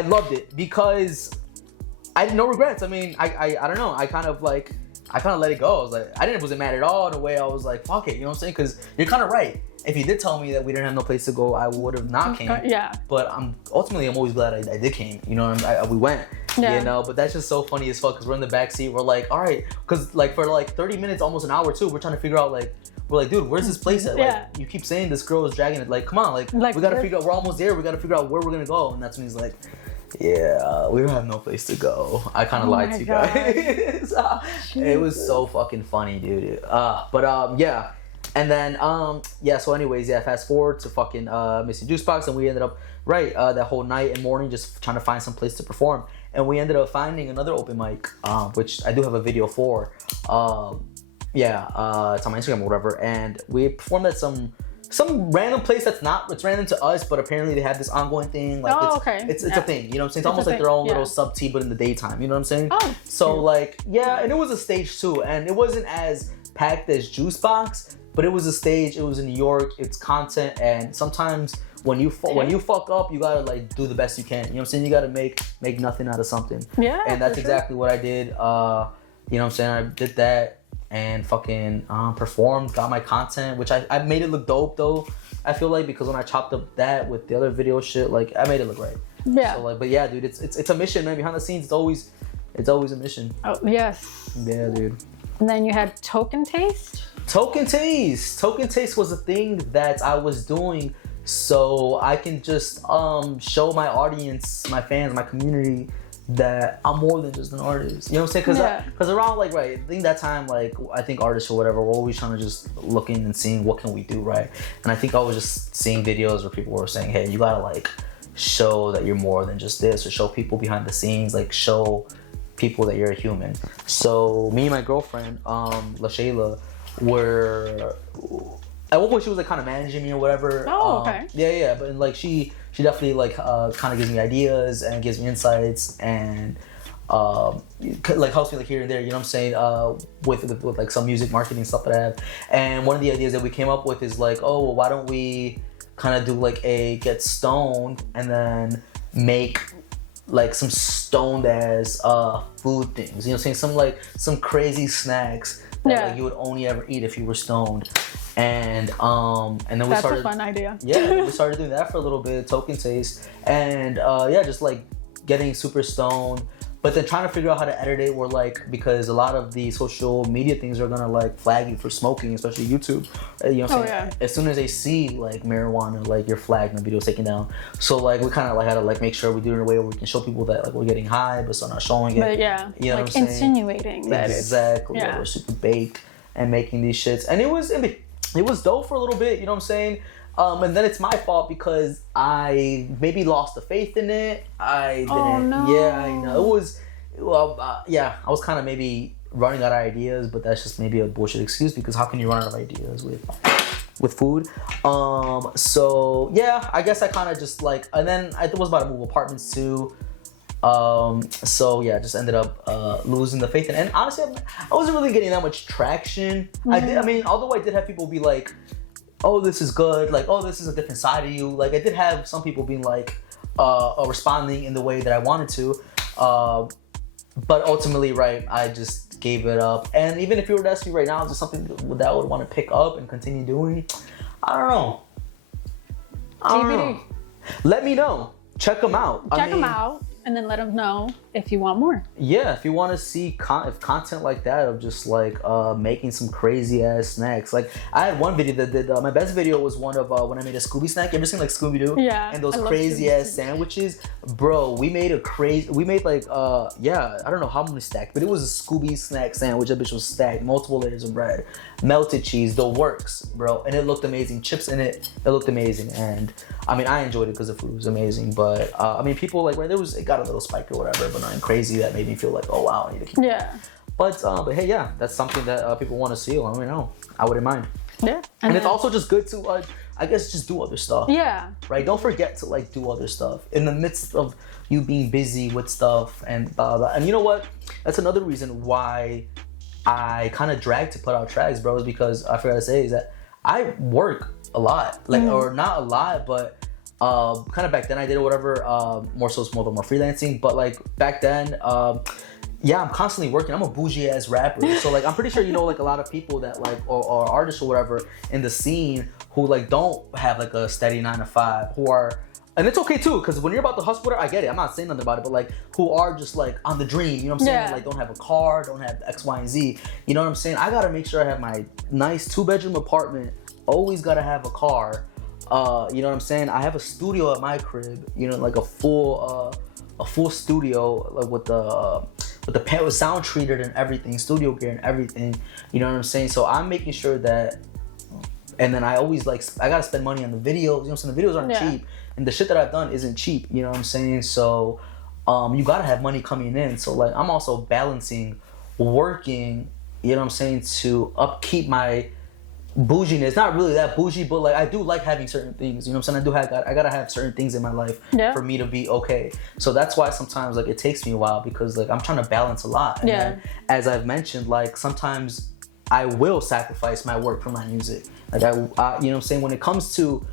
loved it because I had no regrets. I mean, I don't know. I kind of let it go. I was like, wasn't mad at all in a way. I was like, fuck it, you know what I'm saying? Because you're kind of right. If you did tell me that we didn't have no place to go, I would have not came. Yeah. But I'm always glad I did came. You know, we went. Yeah. You know, but that's just so funny as fuck because we're in the back seat. We're like, all right, because like for like 30 minutes, almost an hour too, we're trying to figure out like, we're like, dude, where's this place at? Like, you keep saying this girl is dragging it. Like, come on, like we gotta figure out. We're almost there. We gotta figure out where we're gonna go. And that's when he's like, yeah, we don't have no place to go. I kind of lied to you guys. It was so fucking funny, dude. Yeah. And then, so anyways, fast forward to fucking Missy Juicebox, and we ended up, that whole night and morning just trying to find some place to perform. And we ended up finding another open mic, which I do have a video for. It's on my Instagram or whatever. And we performed at some random place it's random to us, but apparently they have this ongoing thing. Like, it's a thing, you know what I'm saying? It's almost like their own little sub-T, but in the daytime, you know what I'm saying? Oh, so like, and it was a stage too, and it wasn't as packed as Juicebox, but it was a stage. It was in New York. It's content, and sometimes when you fuck up, you gotta like do the best you can. You know what I'm saying? You gotta make nothing out of something. Yeah, and that's exactly what I did. You know what I'm saying? I did that and fucking performed, got my content, which I made it look dope though. I feel like because when I chopped up that with the other video shit, like I made it look right. Yeah. So like, but yeah, dude, it's a mission, man. Behind the scenes, it's always a mission. Oh yes. Yeah, dude. And then you had Token Taste. Token Taste was a thing that I was doing so I can just show my audience, my fans, my community that I'm more than just an artist. You know what I'm saying? Because around like, right, I think that time, like, I think artists or whatever, we're always trying to just looking and seeing what can we do, right? And I think I was just seeing videos where people were saying, hey, you gotta like show that you're more than just this, or show people behind the scenes, like show people that you're a human. So me and my girlfriend, LaShayla, were at one point she was like kind of managing me or whatever. Oh, okay. Yeah, but like she definitely like kind of gives me ideas and gives me insights and like helps me like here and there. You know what I'm saying? With like some music marketing stuff that I have. And one of the ideas that we came up with is like, oh, well, why don't we kind of do like get stoned and then make like some stoned ass food things, you know what I'm saying? Some crazy snacks that like you would only ever eat if you were stoned. And then we started. That's a fun idea. Yeah, we started doing that for a little bit, token taste, and just like getting super stoned. But then trying to figure out how to edit it, because a lot of the social media things are gonna like flag you for smoking, especially YouTube. You know what I'm saying? Yeah. As soon as they see like marijuana, like you're flagged and the video's taken down. So like we kind of like had to like make sure we do it in a way where we can show people that like we're getting high, but still not showing it. But yeah, you know like what I'm insinuating saying? that exactly. Yeah. That we're super baked and making these shits, and it was dope for a little bit. You know what I'm saying? And then it's my fault because I maybe lost the faith in it. I didn't. Oh, no. Yeah, I know. It was, I was kind of maybe running out of ideas, but that's just maybe a bullshit excuse because how can you run out of ideas with food? So yeah, I guess I kind of just like, and then I was about to move apartments too. So yeah, just ended up losing the faith in it. And honestly, I wasn't really getting that much traction. Mm-hmm. Although I did have people be like, oh, this is good, like, oh, this is a different side of you. Like, I did have some people being like, responding in the way that I wanted to. But ultimately, right, I just gave it up. And even if you were to ask me right now, is there something that I would want to pick up and continue doing? I don't know. TBD. Let me know. Check them out. Check them out. And then let them know if you want more. Yeah, if you want to see content like that of just like making some crazy ass snacks. Like I had one video that did my best video was one of when I made a Scooby snack. You ever seen like Scooby Doo? Yeah. And those crazy ass sandwiches, bro. We made like I don't know how many stacked, but it was a Scooby snack sandwich. That bitch was stacked, multiple layers of bread, melted cheese, the works, bro. And it looked amazing. Chips in it, it looked amazing. And I mean, I enjoyed it because the food was amazing. But I mean, people like it got a little spike or whatever, but nothing crazy that made me feel like, oh wow, I need to keep. Yeah. But hey, yeah, that's something that people want to see. Let me know. I wouldn't mind. Yeah. And it's also just good to I guess just do other stuff. Yeah. Right. Don't forget to like do other stuff in the midst of you being busy with stuff and blah blah. And you know what? That's another reason why I kind of drag to put out tracks, bro. Is because I forgot to say is that I work a lot, like or not a lot, but. Kind of back then I did whatever, more freelancing, but like back then, I'm constantly working. I'm a bougie ass rapper. So like, I'm pretty sure, like a lot of people that like, or artists or whatever in the scene who like don't have like a steady 9-to-5 who are, and it's okay too, because when you're about to hustle, whatever, I get it. I'm not saying nothing about it, but like who are just like on the dream, you know what I'm saying? Yeah. Like don't have a car, don't have X, Y, and Z. You know what I'm saying? I gotta make sure I have my nice 2-bedroom apartment, always gotta have a car. You know what I'm saying? I have a studio at my crib, like a full studio, like with the pen with sound treated and everything, studio gear and everything. You know what I'm saying? So I'm making sure that, and then I always I gotta spend money on the videos. You know what I'm saying? The videos aren't cheap, and the shit that I've done isn't cheap. You know what I'm saying? So, you gotta have money coming in. So like I'm also balancing working. You know what I'm saying? To upkeep my bouginess, not really that bougie, but like I do like having certain things, you know what I'm saying? I gotta have certain things in my life for me to be okay. So that's why sometimes like it takes me a while because like I'm trying to balance a lot. And then, as I've mentioned, like sometimes I will sacrifice my work for my music. Like I you know what I'm saying? When it comes to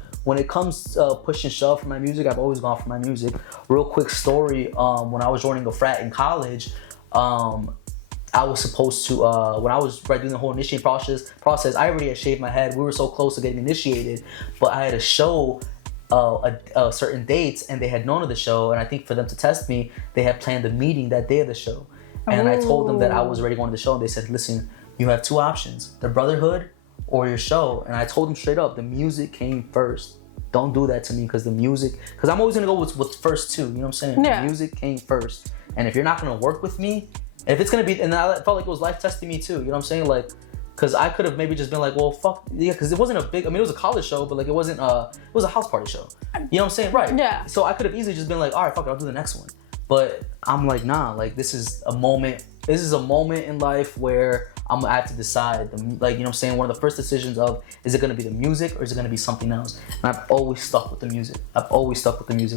push and shove for my music, I've always gone for my music. Real quick story, when I was joining a frat in college, I was supposed to, when I was doing the whole initiating process, I already had shaved my head. We were so close to getting initiated, but I had a show certain dates, and they had known of the show, and I think for them to test me, they had planned a meeting that day of the show. And I told them that I was already going to the show, and they said, listen, you have 2 options, the Brotherhood or your show. And I told them straight up, the music came first. Don't do that to me because I'm always going to go with what's first too, you know what I'm saying? Yeah. The music came first. And if you're not gonna work with me, if it's gonna be, and I felt like it was life testing me too. You know what I'm saying? Like, because I could have maybe just been like, well, fuck, yeah, because it wasn't a big, I mean, it was a college show, but like it wasn't, it was a house party show. You know what I'm saying? Right. Yeah. So I could have easily just been like, all right, fuck it, I'll do the next one. But I'm like, nah, like this is a moment in life where I'm gonna have to decide, like, you know what I'm saying? One of the first decisions of, is it gonna be the music or is it gonna be something else? And I've always stuck with the music.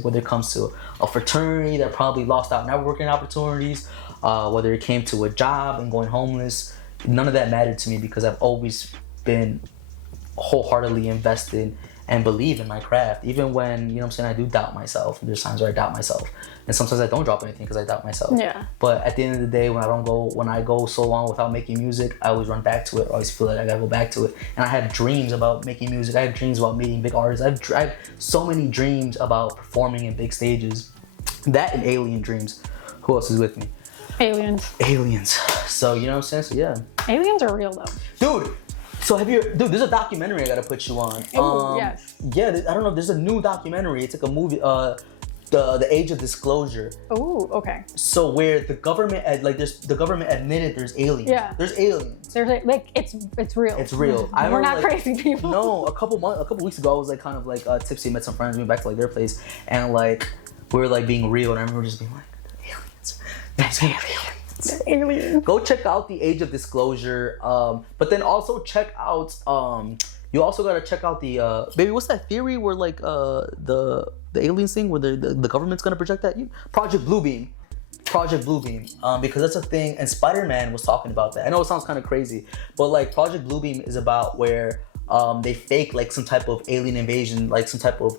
Whether it comes to a fraternity that probably lost out networking opportunities, whether it came to a job and going homeless, none of that mattered to me because I've always been wholeheartedly invested and believe in my craft. Even when, you know what I'm saying, I do doubt myself. There's times where I doubt myself. And sometimes I don't drop anything because I doubt myself. Yeah. But at the end of the day, when I go so long without making music, I always run back to it. I always feel like I gotta go back to it. And I had dreams about making music. I had dreams about meeting big artists. I have so many dreams about performing in big stages. That and alien dreams. Who else is with me? Aliens. So, you know what I'm saying? So, yeah. Aliens are real, though. Dude, so there's a documentary I gotta put you on. Oh, yes. Yeah, I don't know, there's a new documentary. It's like a movie, the Age of Disclosure. Oh, okay. So where the government, the government admitted there's aliens. Yeah. There's aliens. There's like, it's real. It's real. We're not crazy people. No, a couple weeks ago, I was like kind of like tipsy, met some friends, went back to like their place, and like we were like being real, and I remember just being like, there's aliens. Go check out the Age of Disclosure, but then also check out you also gotta check out the baby, what's that theory where like the aliens thing where the government's gonna project that? Project Bluebeam, because that's a thing, and Spider-Man was talking about that. I know it sounds kind of crazy, but like Project Bluebeam is about where they fake like some type of alien invasion, like some type of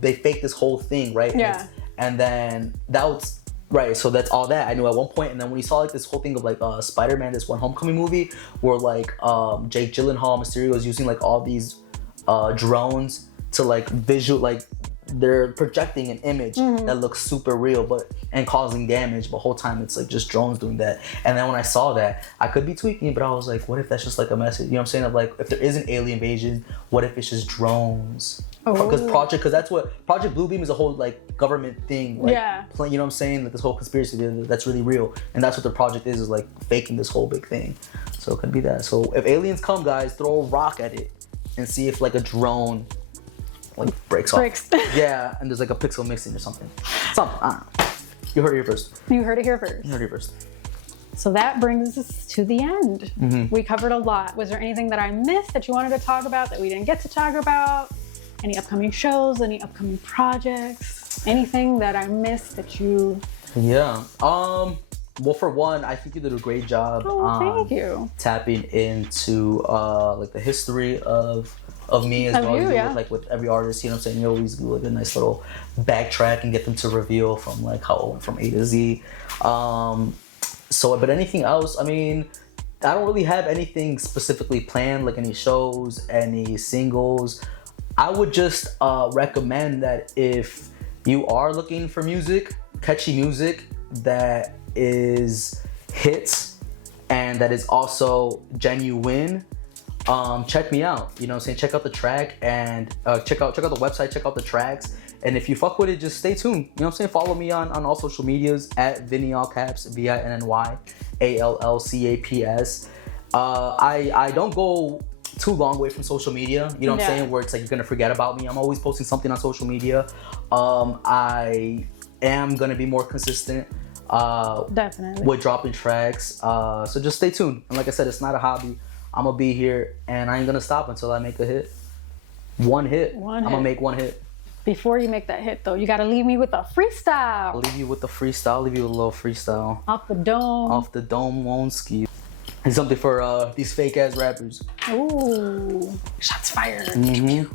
they fake this whole thing, right? Yeah. And then that was right. So that's all that I knew at one point. And then when you saw like this whole thing of like Spider-Man, this one Homecoming movie, where like Jake Gyllenhaal, Mysterio is using like all these drones to like they're projecting an image that looks super real, and causing damage, but the whole time it's like just drones doing that. And then when I saw that, I could be tweaking, but I was like, what if that's just like a message? You know what I'm saying? Of like, if there is an alien invasion, what if it's just drones? Because that's what Project Bluebeam is, a whole like government thing. Like, yeah. You know what I'm saying? Like this whole conspiracy that's really real, and that's what the project is like faking this whole big thing. So it could be that. So if aliens come, guys, throw a rock at it and see if like a drone like breaks off. Yeah, and there's like a pixel missing or something. I don't know. You heard it here first. So that brings us to the end. Mm-hmm. We covered a lot. Was there anything that I missed that you wanted to talk about that we didn't get to talk about? Any upcoming shows, any upcoming projects, anything that I missed that you... Yeah. Well, for one, I think you did a great job. Thank you. Tapping into like the history of me as well. Yeah. With every artist, you know what I'm saying? You always do like a nice little backtrack and get them to reveal from like from A to Z. But anything else, I mean, I don't really have anything specifically planned, like any shows, any singles. I would just recommend that if you are looking for music, catchy music that is hits and that is also genuine, check me out. You know what I'm saying? Check out the track and check out the website, check out the tracks. And if you fuck with it, just stay tuned. You know what I'm saying? Follow me on all social medias at VINNY, all caps, VINNY ALLCAPS. I don't go too long away from social media, you know what I'm saying, where it's like you're gonna forget about me. I'm always posting something on social media. I am gonna be more consistent definitely with dropping tracks, so just stay tuned. And like I said, it's not a hobby. I'm gonna be here and I ain't gonna stop until I make a hit. One hit. I'm gonna make one hit. Before you make that hit though, you gotta leave me with a freestyle. Leave you with a little freestyle. Off the dome won't ski. And something for these fake ass rappers. Ooh, shots fired. Mm-hmm.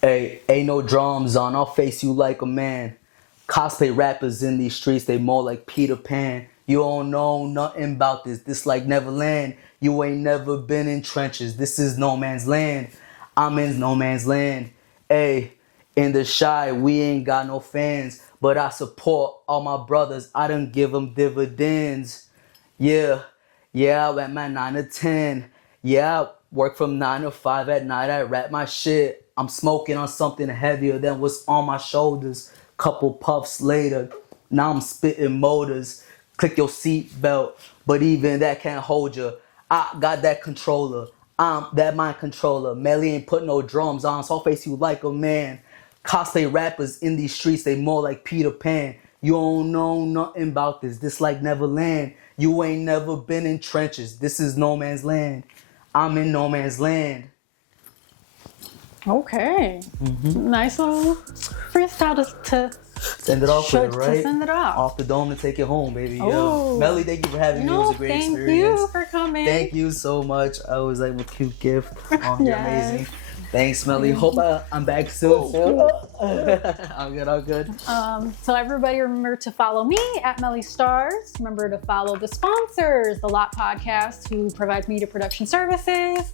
Hey, ain't no drums on, I'll face you like a man. Cosplay rappers in these streets, they more like Peter Pan. You don't know nothing about this like Neverland. You ain't never been in trenches, this is no man's land. I'm in no man's land. Hey, in the shy, we ain't got no fans, but I support all my brothers, I done give them dividends. Yeah, I went my 9 to 10. Yeah, Work from 9 to 5 at night. I rap my shit. I'm smoking on something heavier than what's on my shoulders. Couple puffs later, now I'm spitting motors. Click your seat belt, but even that can't hold you. I got that controller. I'm that mind controller. Melly ain't put no drums on, so I'll face you like a man. Cosplay rappers in these streets, they more like Peter Pan. You don't know nothing about this. This like Neverland. You ain't never been in trenches. This is no man's land. I'm in no man's land. Okay. Nice little freestyle to send it off with it, right? To send it off. Off the dome to take it home, baby. Yo. Melly, thank you for having me. It was a great experience. Thank you for coming. Thank you so much. I was like a cute gift. You're amazing. Thanks, Melly. Hope I'm back soon. I'm good. So everybody remember to follow me at Melly Starz. Remember to follow the sponsors, The Lot Podcast, who provides media production services,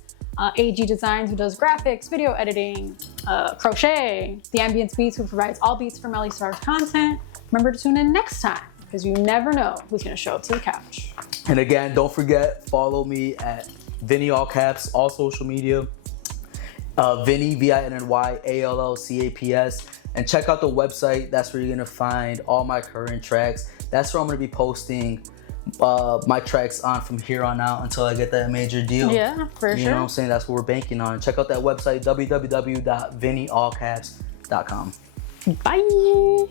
AG Designs, who does graphics, video editing, Crochet, The Ambience Beats, who provides all beats for Melly Starz content. Remember to tune in next time, because you never know who's going to show up to the couch. And again, don't forget, follow me at VINNY, all caps, all social media. VINNY, VINNY, ALLCAPS. And check out the website. That's where you're going to find all my current tracks. That's where I'm going to be posting my tracks on from here on out until I get that major deal. Yeah, for sure. You know what I'm saying? That's what we're banking on. Check out that website, www.vinnyallcaps.com. Bye.